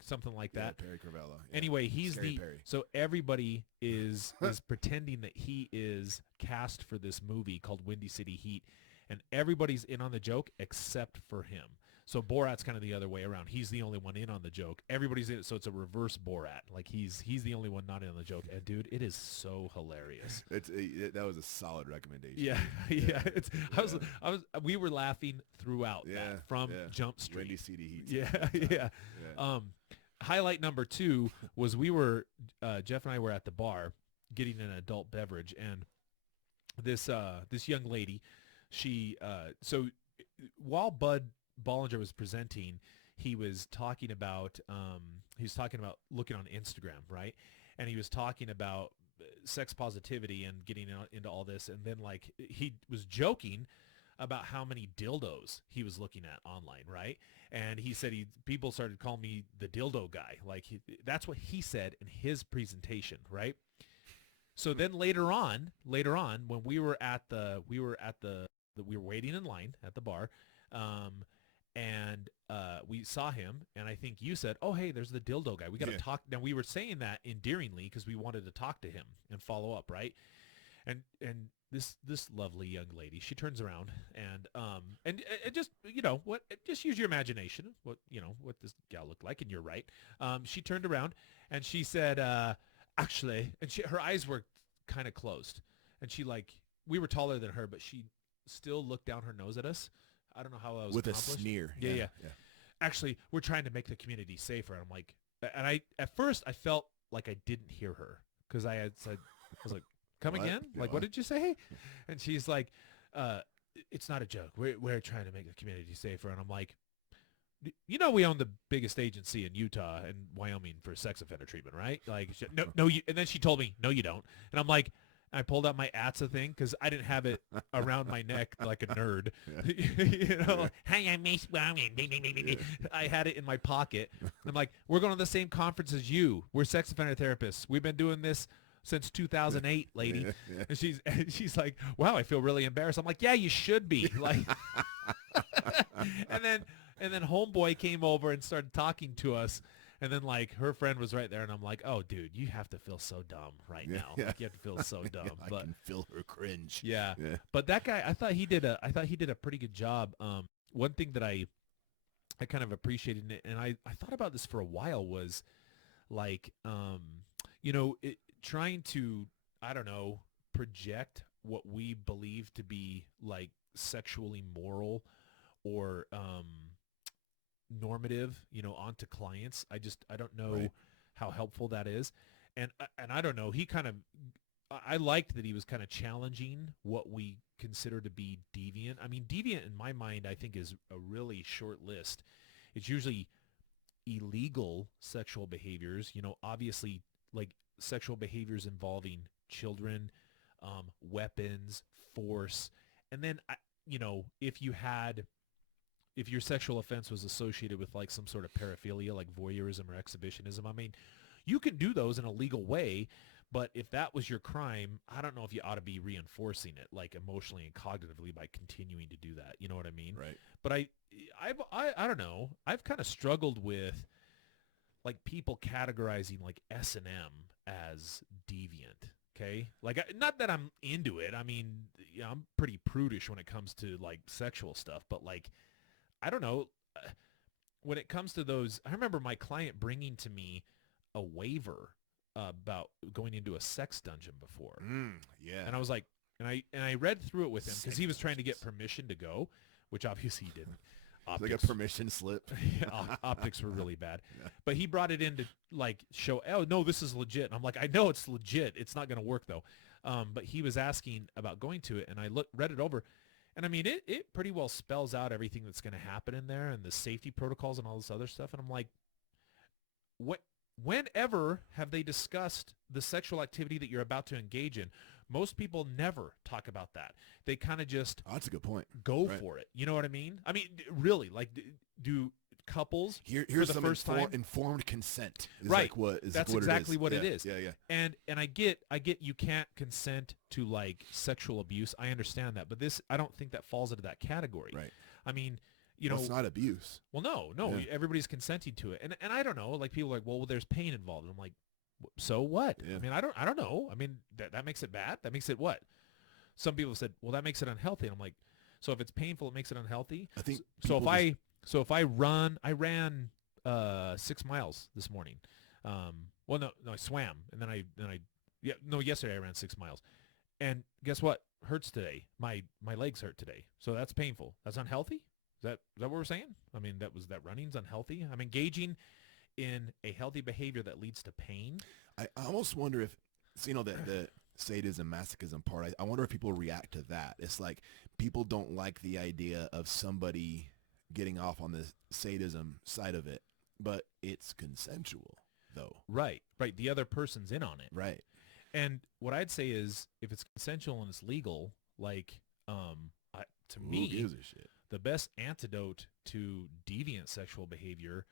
something like that. Yeah, Perry Corvello. Yeah. Anyway, he's Scary Perry. so everybody is pretending that he is cast for this movie called Windy City Heat, and everybody's in on the joke except for him. So Borat's kind of the other way around. He's the only one in on the joke. Everybody's in it, so it's a reverse Borat. Like he's the only one not in on the joke. And dude, it is so hilarious. That was a solid recommendation. Yeah, yeah. We were laughing throughout that from Jump Street. Windy City Heat. Yeah. Highlight number 2 was Jeff and I were at the bar getting an adult beverage, and this young lady, So while Bud Bollinger was presenting, he was talking about looking on Instagram, right? And he was talking about sex positivity and getting into all this, and then like he was joking about how many dildos he was looking at online, right? And he said people started calling me the dildo guy. Like that's what he said in his presentation, right? So then later on, when we were waiting in line at the bar, and we saw him, and I think you said, "Oh, hey, there's the dildo guy. We got to talk." Now we were saying that endearingly because we wanted to talk to him and follow up, right? And this lovely young lady, she turns around and just just use your imagination. What this gal looked like, and you're right. She turned around and she said, actually, and her eyes were kind of closed, and we were taller than her, but she still looked down her nose at us. I don't know how that was with accomplished. A sneer. Yeah. Actually, we're trying to make the community safer. And I'm like, at first I felt like I didn't hear her because I had said, I was like, come What? again? Like, what did you say? And she's like, it's not a joke. We're trying to make the community safer. And I'm like, we own the biggest agency in Utah and Wyoming for sex offender treatment, right? Like, no, and then she told me, no, you don't. And I'm like, I pulled out my ATSA thing because I didn't have it around my neck like a nerd. Hi, I'm Mace Wyoming. I had it in my pocket. I'm like, we're going to the same conference as you. We're sex offender therapists. We've been doing this since 2008, lady. And she's like, wow, I feel really embarrassed. I'm like, yeah, you should be. Like, and then homeboy came over and started talking to us. And then, like, her friend was right there, and I'm like, oh, dude, you have to feel so dumb right now. Like, you have to feel so dumb. I can feel her cringe. Yeah. But that guy, I thought he did a pretty good job. One thing that I kind of appreciated, and I thought about this for a while, was, like, trying to, I don't know, project what we believe to be, like, sexually moral or normative, onto clients. I don't know how helpful that is. And I don't know, I liked that he was kind of challenging what we consider to be deviant. I mean, deviant in my mind, I think, is a really short list. It's usually illegal sexual behaviors, obviously, like sexual behaviors involving children, weapons, force. And then, if your sexual offense was associated with like some sort of paraphilia, like voyeurism or exhibitionism, I mean, you can do those in a legal way, but if that was your crime, I don't know if you ought to be reinforcing it, like emotionally and cognitively, by continuing to do that. You know what I mean? Right. But I don't know. I've kind of struggled with like people categorizing like S&M as deviant. Okay. Like, not that I'm into it. I mean, I'm pretty prudish when it comes to like sexual stuff, but like, I don't know, when it comes to those, I remember my client bringing to me a waiver about going into a sex dungeon before. Yeah. And I was like, and I read through it with him because he was trying to get permission to go, which obviously he didn't. Like a permission slip. Optics were really bad. Yeah. But he brought it in to like show, oh, no, this is legit. And I'm like, I know it's legit. It's not going to work though. But he was asking about going to it, and I read it over. And I mean, it pretty well spells out everything that's going to happen in there and the safety protocols and all this other stuff. And I'm like, whenever have they discussed the sexual activity that you're about to engage in? Most people never talk about that. They kind of just that's a good point. Go for it. You know what I mean? I mean, really, like, do couples here's for the first time informed consent is right like what is that's what exactly it is. what it is. Yeah and I get you can't consent to like sexual abuse. I understand that, but this, I don't think that falls into that category. Right. I mean, it's not abuse. Well, no, everybody's consenting to it. And I don't know, like, people are like, well, there's pain involved, and I'm like, so what? I mean, I don't know. I mean, that makes it bad. That makes it what? Some people said, well, that makes it unhealthy. And I'm like, so if it's painful, it makes it unhealthy? I think so if I ran 6 miles this morning. Well, no, I swam, and then yesterday I ran 6 miles, and guess what? Hurts today. My legs hurt today. So that's painful. That's unhealthy. Is that what we're saying? I mean, that running's unhealthy. I'm engaging in a healthy behavior that leads to pain. I almost wonder if the sadism, masochism part, I wonder if people react to that. It's like people don't like the idea of somebody getting off on the sadism side of it, but it's consensual though. Right. Right. The other person's in on it. Right. And what I'd say is if it's consensual and it's legal, like, to Who me, gives a shit? the best antidote to deviant sexual behavior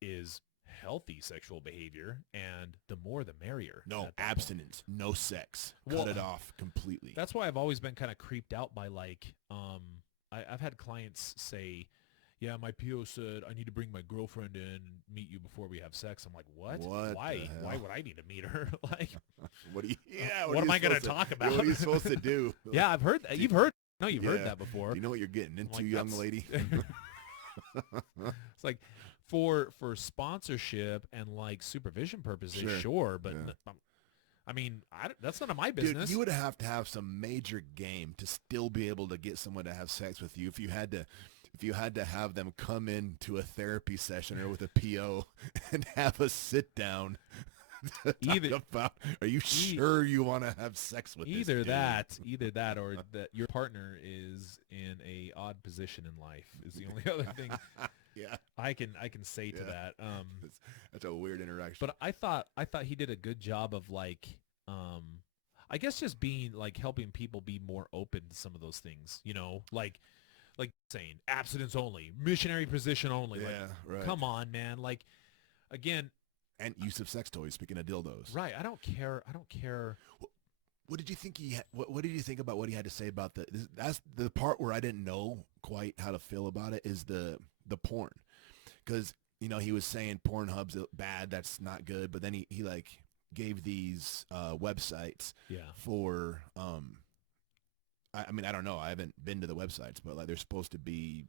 is healthy sexual behavior, and the more the merrier. No, at that point. abstinence, no sex. Well, Cut it off completely. That's why I've always been kind of creeped out by, like, I've had clients say, yeah, my PO said I need to bring my girlfriend in and meet you before we have sex. I'm like, what? What Why? the hell? Why would I need to meet her? Like, What do you? Yeah. what are am you I going to supposed talk about? What are you supposed to do? Yeah, I've heard that. You've heard. No, you've heard Yeah. that before. Do you know what you're getting into, Like, young that's- lady? It's like for sponsorship and like supervision purposes, sure, but Yeah. I mean, that's none of my business. Dude, you would have to have some major game to still be able to get someone to have sex with you. If you had to have them come into a therapy session or with a PO and have a sit down to Either- talk about, are you sure you want to have sex with this either dude? that, or that your partner is in a odd position in life is the only other thing Yeah, I can say to Yeah. that. that's a weird interaction. But I thought he did a good job of, like, I guess just being like helping people be more open to some of those things, you know, like saying abstinence only, missionary position only. yeah, Like, right. come on, man. Like, again, And use of sex toys. Speaking of dildos, right. I don't care. What did you think what did you think about what he had to say about that's the part where I didn't know quite how to feel about it, is the porn. Because, you know, he was saying Pornhub's bad, that's not good, but then he like gave these websites Yeah. for I mean, I don't know, I haven't been to the websites, but like they're supposed to be,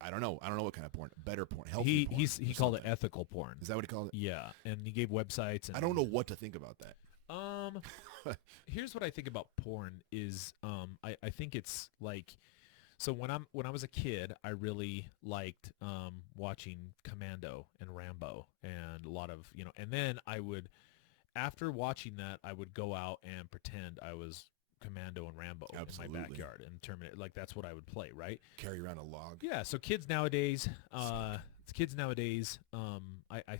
I don't know what kind of porn, better porn, healthy porn. He or called it something. ethical porn. Is that what he called it? Yeah, and he gave websites. And, I don't know what to think about that. Here's what I think about porn is, I think it's like, so when I was a kid, I really liked watching Commando and Rambo and a lot of, you know, and then I would, after watching that, I would go out and pretend I was Commando and Rambo Absolutely. in my backyard and terminate, like that's what I would play, right? Carry around a log. Yeah, so kids nowadays, I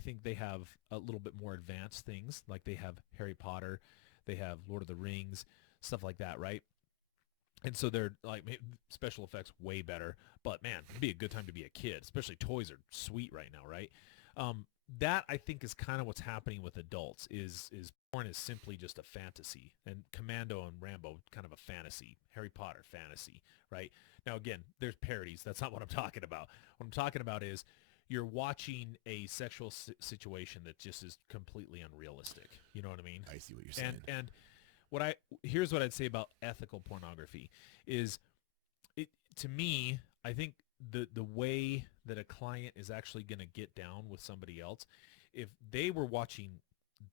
think they have a little bit more advanced things. Like they have Harry Potter, they have Lord of the Rings, stuff like that, right? And so they're like special effects way better. But man, it'd be a good time to be a kid. Especially toys are sweet right now, right? That I think is kind of what's happening with adults. Is porn is simply just a fantasy, and Commando and Rambo kind of a fantasy. Harry Potter fantasy, right? Now again, there's parodies. That's not what I'm talking about. What I'm talking about is you're watching a sexual situation that just is completely unrealistic. You know what I mean? I see what you're saying. And here's what I'd say about ethical pornography is, to me, I think the way that a client is actually going to get down with somebody else, if they were watching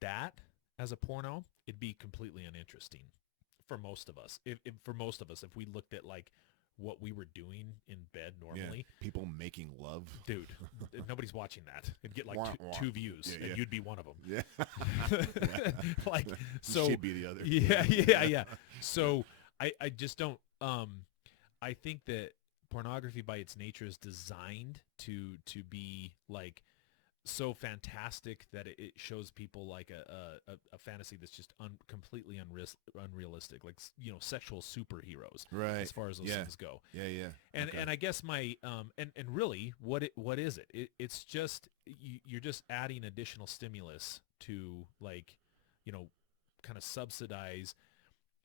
that as a porno, it'd be completely uninteresting for most of us. If we looked at like what we were doing in bed normally, people making love. dude, nobody's watching that. It'd get like Wah, wah. two views, Yeah, and yeah. you'd be one of them. Yeah. Like, so She'd be the other. yeah. So I just don't. I think that pornography by its nature is designed to be like so fantastic that it shows people like a fantasy that's just completely unrealistic, like, you know, sexual superheroes, Right. as far as those things go. Yeah. And Okay. and I guess my and really what is it? It's just you're just adding additional stimulus to, like, you know, kind of subsidize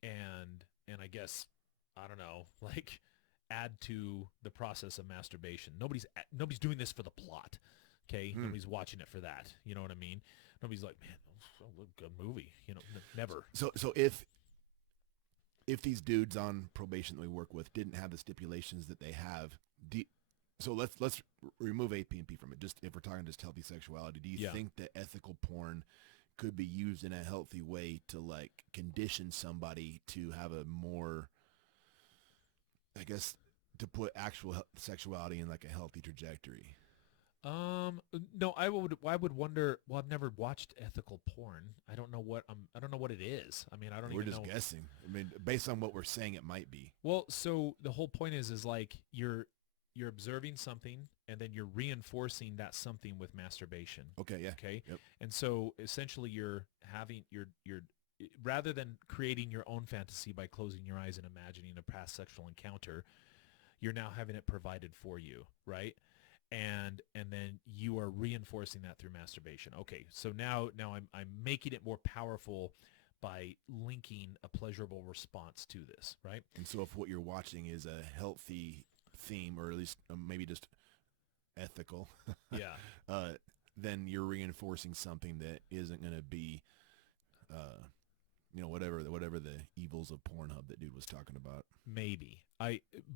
and I guess, I don't know, like add to the process of masturbation. Nobody's doing this for the plot. Okay, nobody's watching it for that. You know what I mean? Nobody's like, man, that was a good movie. You know, never. So if these dudes on probation that we work with didn't have the stipulations that they have, so let's remove AP&P from it. Just if we're talking just healthy sexuality, do you think that ethical porn could be used in a healthy way to like condition somebody to have a more, I guess, to put actual sexuality in like a healthy trajectory? No, I would wonder. Well, I've never watched ethical porn. I don't know what it is. I mean, I don't We're even just know. guessing. I mean, based on what we're saying, it might be. Well, so the whole point is like you're observing something and then you're reinforcing that something with masturbation. Okay, yeah. Okay. Yep. And so essentially you're rather than creating your own fantasy by closing your eyes and imagining a past sexual encounter, you're now having it provided for you, right? And then you are reinforcing that through masturbation. Okay, so now I'm making it more powerful by linking a pleasurable response to this, right? And so if what you're watching is a healthy theme, or at least maybe just ethical, Yeah. uh, then you're reinforcing something that isn't going to be, uh, whatever the evils of Pornhub that dude was talking about. Maybe.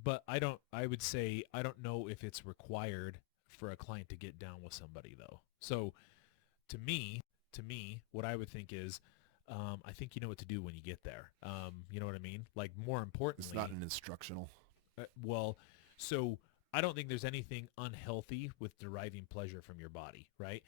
But I would say I don't know if it's required for a client to get down with somebody though. So to me, what I would think is, I think you know what to do when you get there. You know what I mean? Like more It's importantly, not an instructional. well, so I don't think there's anything unhealthy with deriving pleasure from your body, right?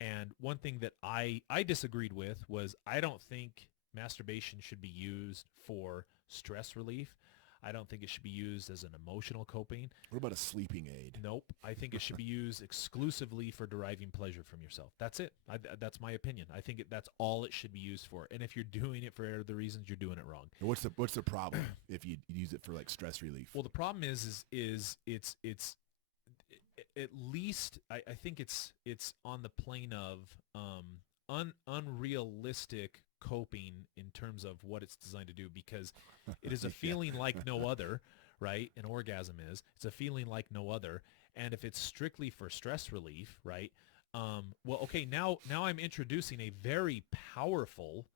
And one thing that I disagreed with was I don't think masturbation should be used for stress relief. I don't think it should be used as an emotional coping. What about a sleeping aid? Nope. I think it should be used exclusively for deriving pleasure from yourself. That's it. That's my opinion. I think that's all it should be used for. And if you're doing it for other reasons, you're doing it wrong. And what's the problem if you use it for like stress relief? Well, the problem is it's at least I think it's on the plane of unrealistic coping in terms of what it's designed to do, because it is a feeling like no other, right? An orgasm is. It's a feeling like no other. And if it's strictly for stress relief, right? Well, okay, now I'm introducing a very powerful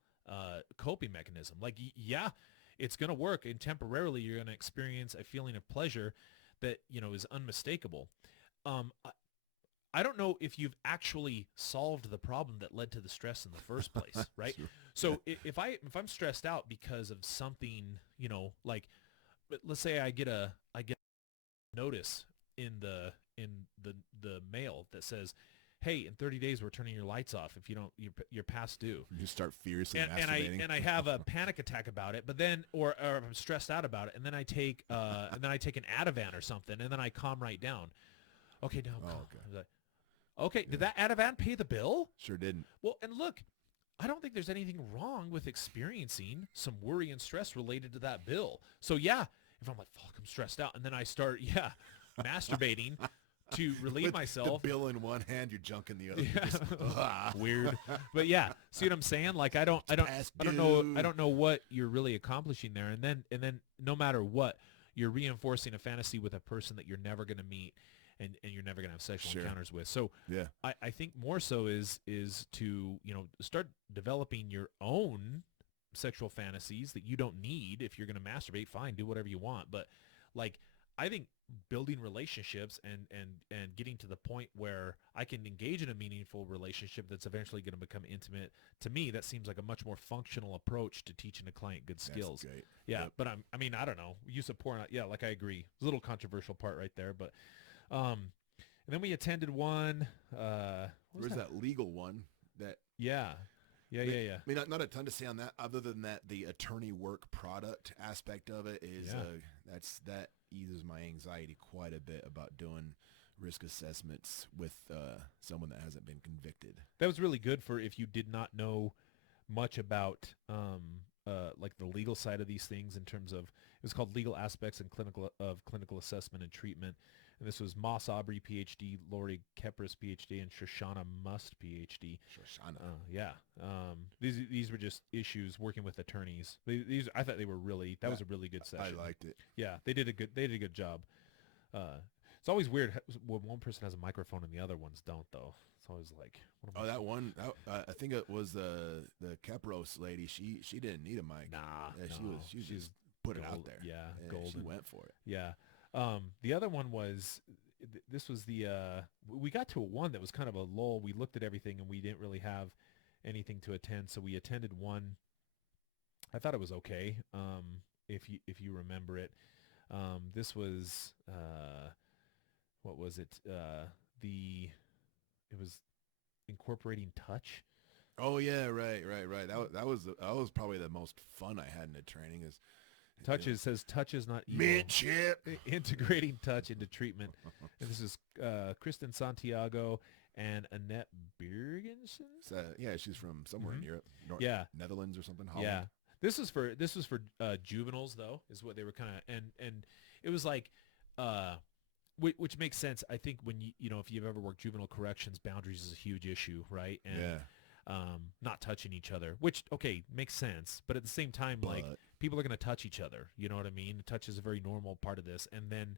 coping mechanism. Like, yeah, it's going to work, and temporarily you're going to experience a feeling of pleasure that, is unmistakable. I don't know if you've actually solved the problem that led to the stress in the first place, right? Sure. So if I'm stressed out because of something, like let's say I get a notice in the mail that says, "Hey, in 30 days we're turning your lights off if you don't you're past due." You start furiously And masturbating. I have a panic attack about it, but then or I'm stressed out about it, and then I take an Ativan or something, and then I calm right down. Okay, now I'm calm. Okay. I was like, okay, did that Ativan pay the bill? Sure didn't. Well, and look, I don't think there's anything wrong with experiencing some worry and stress related to that bill. So yeah, if I'm like, fuck, I'm stressed out, and then I start, masturbating to relieve With myself. the bill in one hand, your junk in the other. Yeah. Just, Weird. But yeah, see what I'm saying? Like I don't know what you're really accomplishing there. And then no matter what, you're reinforcing a fantasy with a person that you're never going to meet and you're never going to have sexual Sure. encounters with. So Yeah. I think more so is to, start developing your own sexual fantasies that you don't need. If you're going to masturbate, fine, do whatever you want. But like, I think building relationships and getting to the point where I can engage in a meaningful relationship that's eventually going to become intimate, to me, that seems like a much more functional approach to teaching a client good skills. That's great. Yeah, Yep. but I don't know. Use of porn, yeah, like I agree. It's a little controversial part right there, but and then we attended one. What was Where's that legal one that Yeah. I mean, not a ton to say on that, other than that the attorney work product aspect of it is Yeah. that eases my anxiety quite a bit about doing risk assessments with someone that hasn't been convicted. That was really good for if you did not know much about like the legal side of these things in terms of, it was called Legal Aspects and Clinical Assessment and Treatment. And this was Moss Aubrey, PhD, Lori Kepris, PhD, and Shoshana Must, PhD. Shoshana. Yeah. These were just issues working with attorneys. These I thought they were really, that was a really good session. I liked it. Yeah, they did a good job. It's always weird when one person has a microphone and the other ones don't, though. It's always like, what am I That one, I think it was the Kepros lady. She didn't need a mic. Nah, She just put it out gold- there. yeah, and golden. She went for it. Yeah. The other one was, this was we got to one that was kind of a lull. We looked at everything and we didn't really have anything to attend. So we attended one. I thought it was okay. If you remember it, this was, what was it? it was incorporating touch. Oh yeah, right. That was probably the most fun I had in the training is Touch is, says touch is not evil. mint chip. Integrating touch into treatment. And this is Kristen Santiago and Annette Birgensen. So, yeah, she's from somewhere in Europe, Yeah. Netherlands or something. Holland. Yeah. This was for juveniles though, is what they were kind of, and it was like, which makes sense. I think when you know if you've ever worked juvenile corrections, boundaries is a huge issue, right? And Yeah. not touching each other, which okay makes sense, but at the same time, like people are gonna touch each other. You know what I mean? Touch is a very normal part of this, and then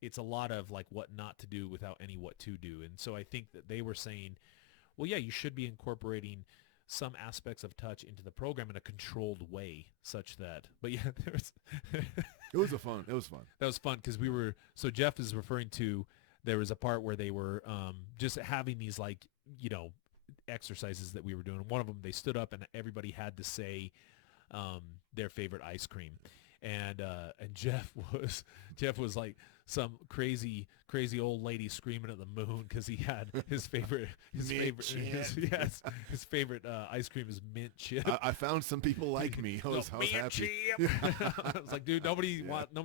it's a lot of like what not to do without any what to do. And so I think that they were saying, well, yeah, you should be incorporating some aspects of touch into the program in a controlled way, such that. But yeah, there was. It was fun. That was fun because so Jeff is referring to, there was a part where they were just having these like, exercises that we were doing. One of them, they stood up and everybody had to say their favorite ice cream. And Jeff was like some crazy old lady screaming at the moon because he had his favorite ice cream is mint chip. I found some people like me. I was happy. I was like, dude, nobody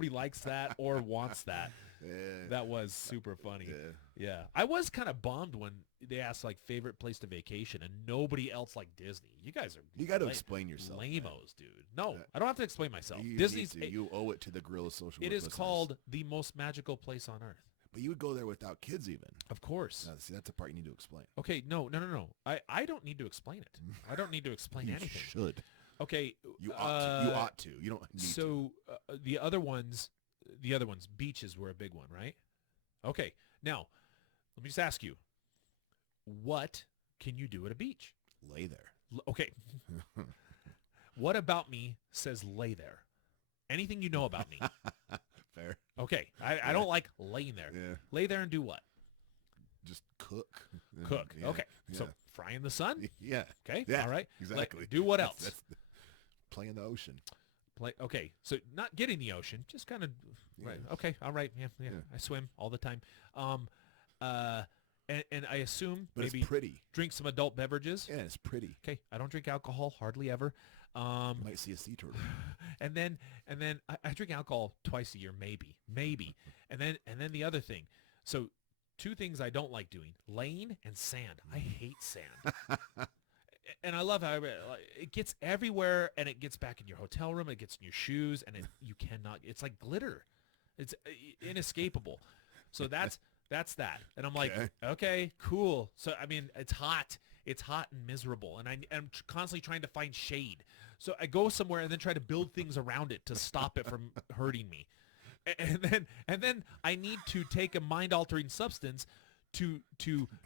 likes that or wants that. Yeah. That was super funny. Yeah. I was kind of bummed when they asked like favorite place to vacation and nobody else liked Disney. You guys are You got to explain yourself. lame-os, dude. No, I don't have to explain myself. Disney's you owe it to the Gorilla Social. It is called the most magical place on earth. But you would go there without kids even. Of course. See, that's the part you need to explain. Okay, no. I don't need to explain it. I don't need to explain anything. You should. Okay. You ought to. You ought to. You don't need to. So the other ones, beaches were a big one, right? Okay. Now, let me just ask you, what can you do at a beach? Lay there. Okay. What about me says lay there? Anything you know about me? Fair. Okay. I don't like laying there. Yeah. Lay there and do what? Just cook. Cook. Yeah. Okay. Yeah. So fry in the sun? Yeah. Okay. Yeah. All right. Exactly. Do what else? That's play in the ocean. Okay. So not get in the ocean, just kind of right. Okay. All right. Yeah. I swim all the time. And I assume But maybe it's pretty. drink some adult beverages. Yeah, it's pretty. Okay. I don't drink alcohol hardly ever. You might see a sea turtle. And then I drink alcohol twice a year, maybe. And then the other thing. So two things I don't like doing: laying and sand. I hate sand. And I love how it gets everywhere, and it gets back in your hotel room. It gets in your shoes, and you cannot. It's like glitter. It's inescapable. So that's that. And I'm like, okay, cool. So I mean, it's hot. It's hot and miserable, and I'm constantly trying to find shade. So I go somewhere and then try to build things around it to stop it from hurting me. And then I need to take a mind-altering substance to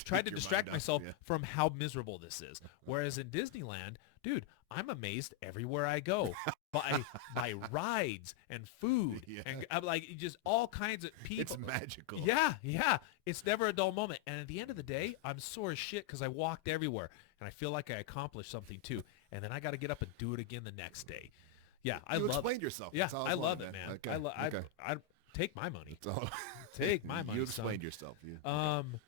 try to distract myself from how miserable this is. Whereas in Disneyland, dude, I'm amazed everywhere I go by rides and food and I'm like just all kinds of people. It's magical. Yeah. It's never a dull moment. And at the end of the day, I'm sore as shit because I walked everywhere and I feel like I accomplished something too. And then I got to get up and do it again the next day. Yeah, I love it. You explained yourself. Yeah, I love it, man. Okay. I take my money. So, take my money. You explained yourself.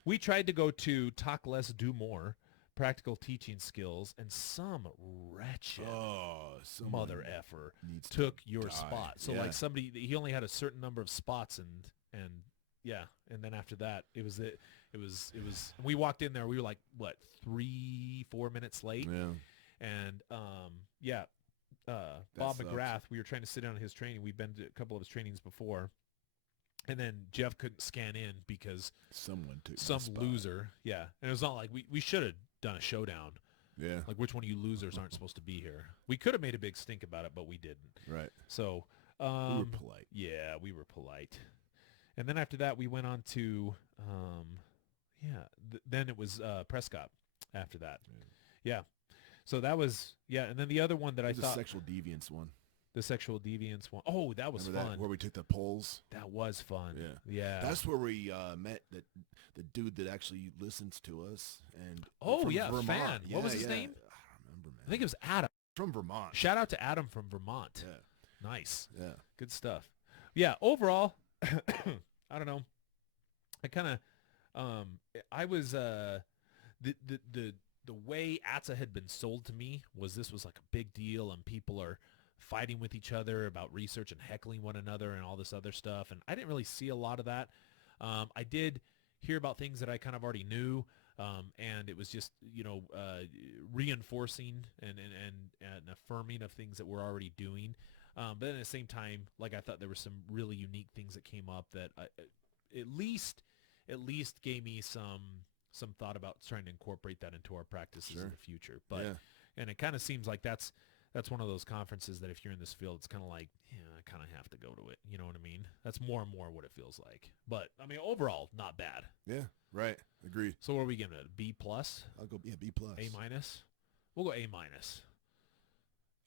We tried to go to Talk Less, Do More, practical teaching skills, and some wretched mother effer took your spot. So like somebody, he only had a certain number of spots, and then after that, it was we walked in there, we were like, what, 3-4 minutes late? Yeah. And Bob McGrath, we were trying to sit down in his training. We've been to a couple of his trainings before. And then Jeff couldn't scan in because someone took some loser. Yeah. And it was not like we should have done a showdown. Yeah. Like which one of you losers aren't supposed to be here. We could have made a big stink about it, but we didn't. Right. So we were polite. Yeah, we were polite. And then after that we went on to then it was Prescott after that. Yeah. So that was, and then the other one that I thought. The sexual deviance one. The sexual deviance one. Oh, that was Remember fun. That, where we took the polls. That was fun. Yeah. That's where we met the dude that actually listens to us. And Vermont. Fan. Yeah, what was his name? I don't remember, man. I think it was Adam. From Vermont. Shout out to Adam from Vermont. Yeah. Nice. Yeah. Good stuff. Yeah, overall, I don't know. I was the the the the way ATSA had been sold to me was this was like a big deal and people are fighting with each other about research and heckling one another and all this other stuff. And I didn't really see a lot of that. I did hear about things that I kind of already knew. And it was just, reinforcing and affirming of things that we're already doing. But then at the same time, like I thought there were some really unique things that came up that at least gave me some thought about trying to incorporate that into our practices in the future. But and it kind of seems like that's one of those conferences that if you're in this field, it's kind of like, yeah, I kind of have to go to it. You know what I mean? That's more and more what it feels like. But I mean, overall, not bad. Yeah, right. Agreed. So what are we giving it? B plus? I'll go B plus. A minus? We'll go A minus.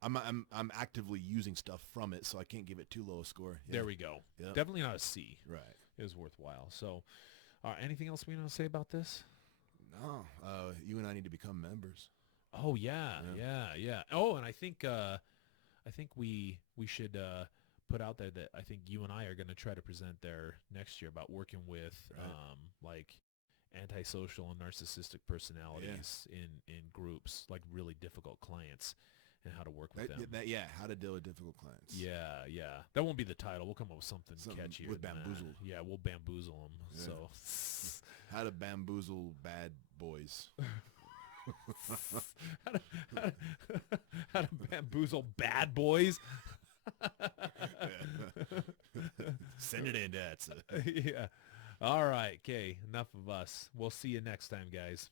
I'm actively using stuff from it, so I can't give it too low a score. Yeah. There we go. Yep. Definitely not a C. Right. It was worthwhile. So, anything else we want to say about this? No. You and I need to become members. Oh yeah. Oh, and I think we should put out there that I think you and I are going to try to present there next year about working with like antisocial and narcissistic personalities in groups, like really difficult clients, and how to work with them. How to deal with difficult clients. Yeah. That won't be the title. We'll come up with something catchier with than bamboozle. that. Yeah, we'll bamboozle them. Yeah. So how to bamboozle bad boys. how to bamboozle bad boys. Send it in, Dad. Yeah. All right. Okay. Enough of us. We'll see you next time, guys.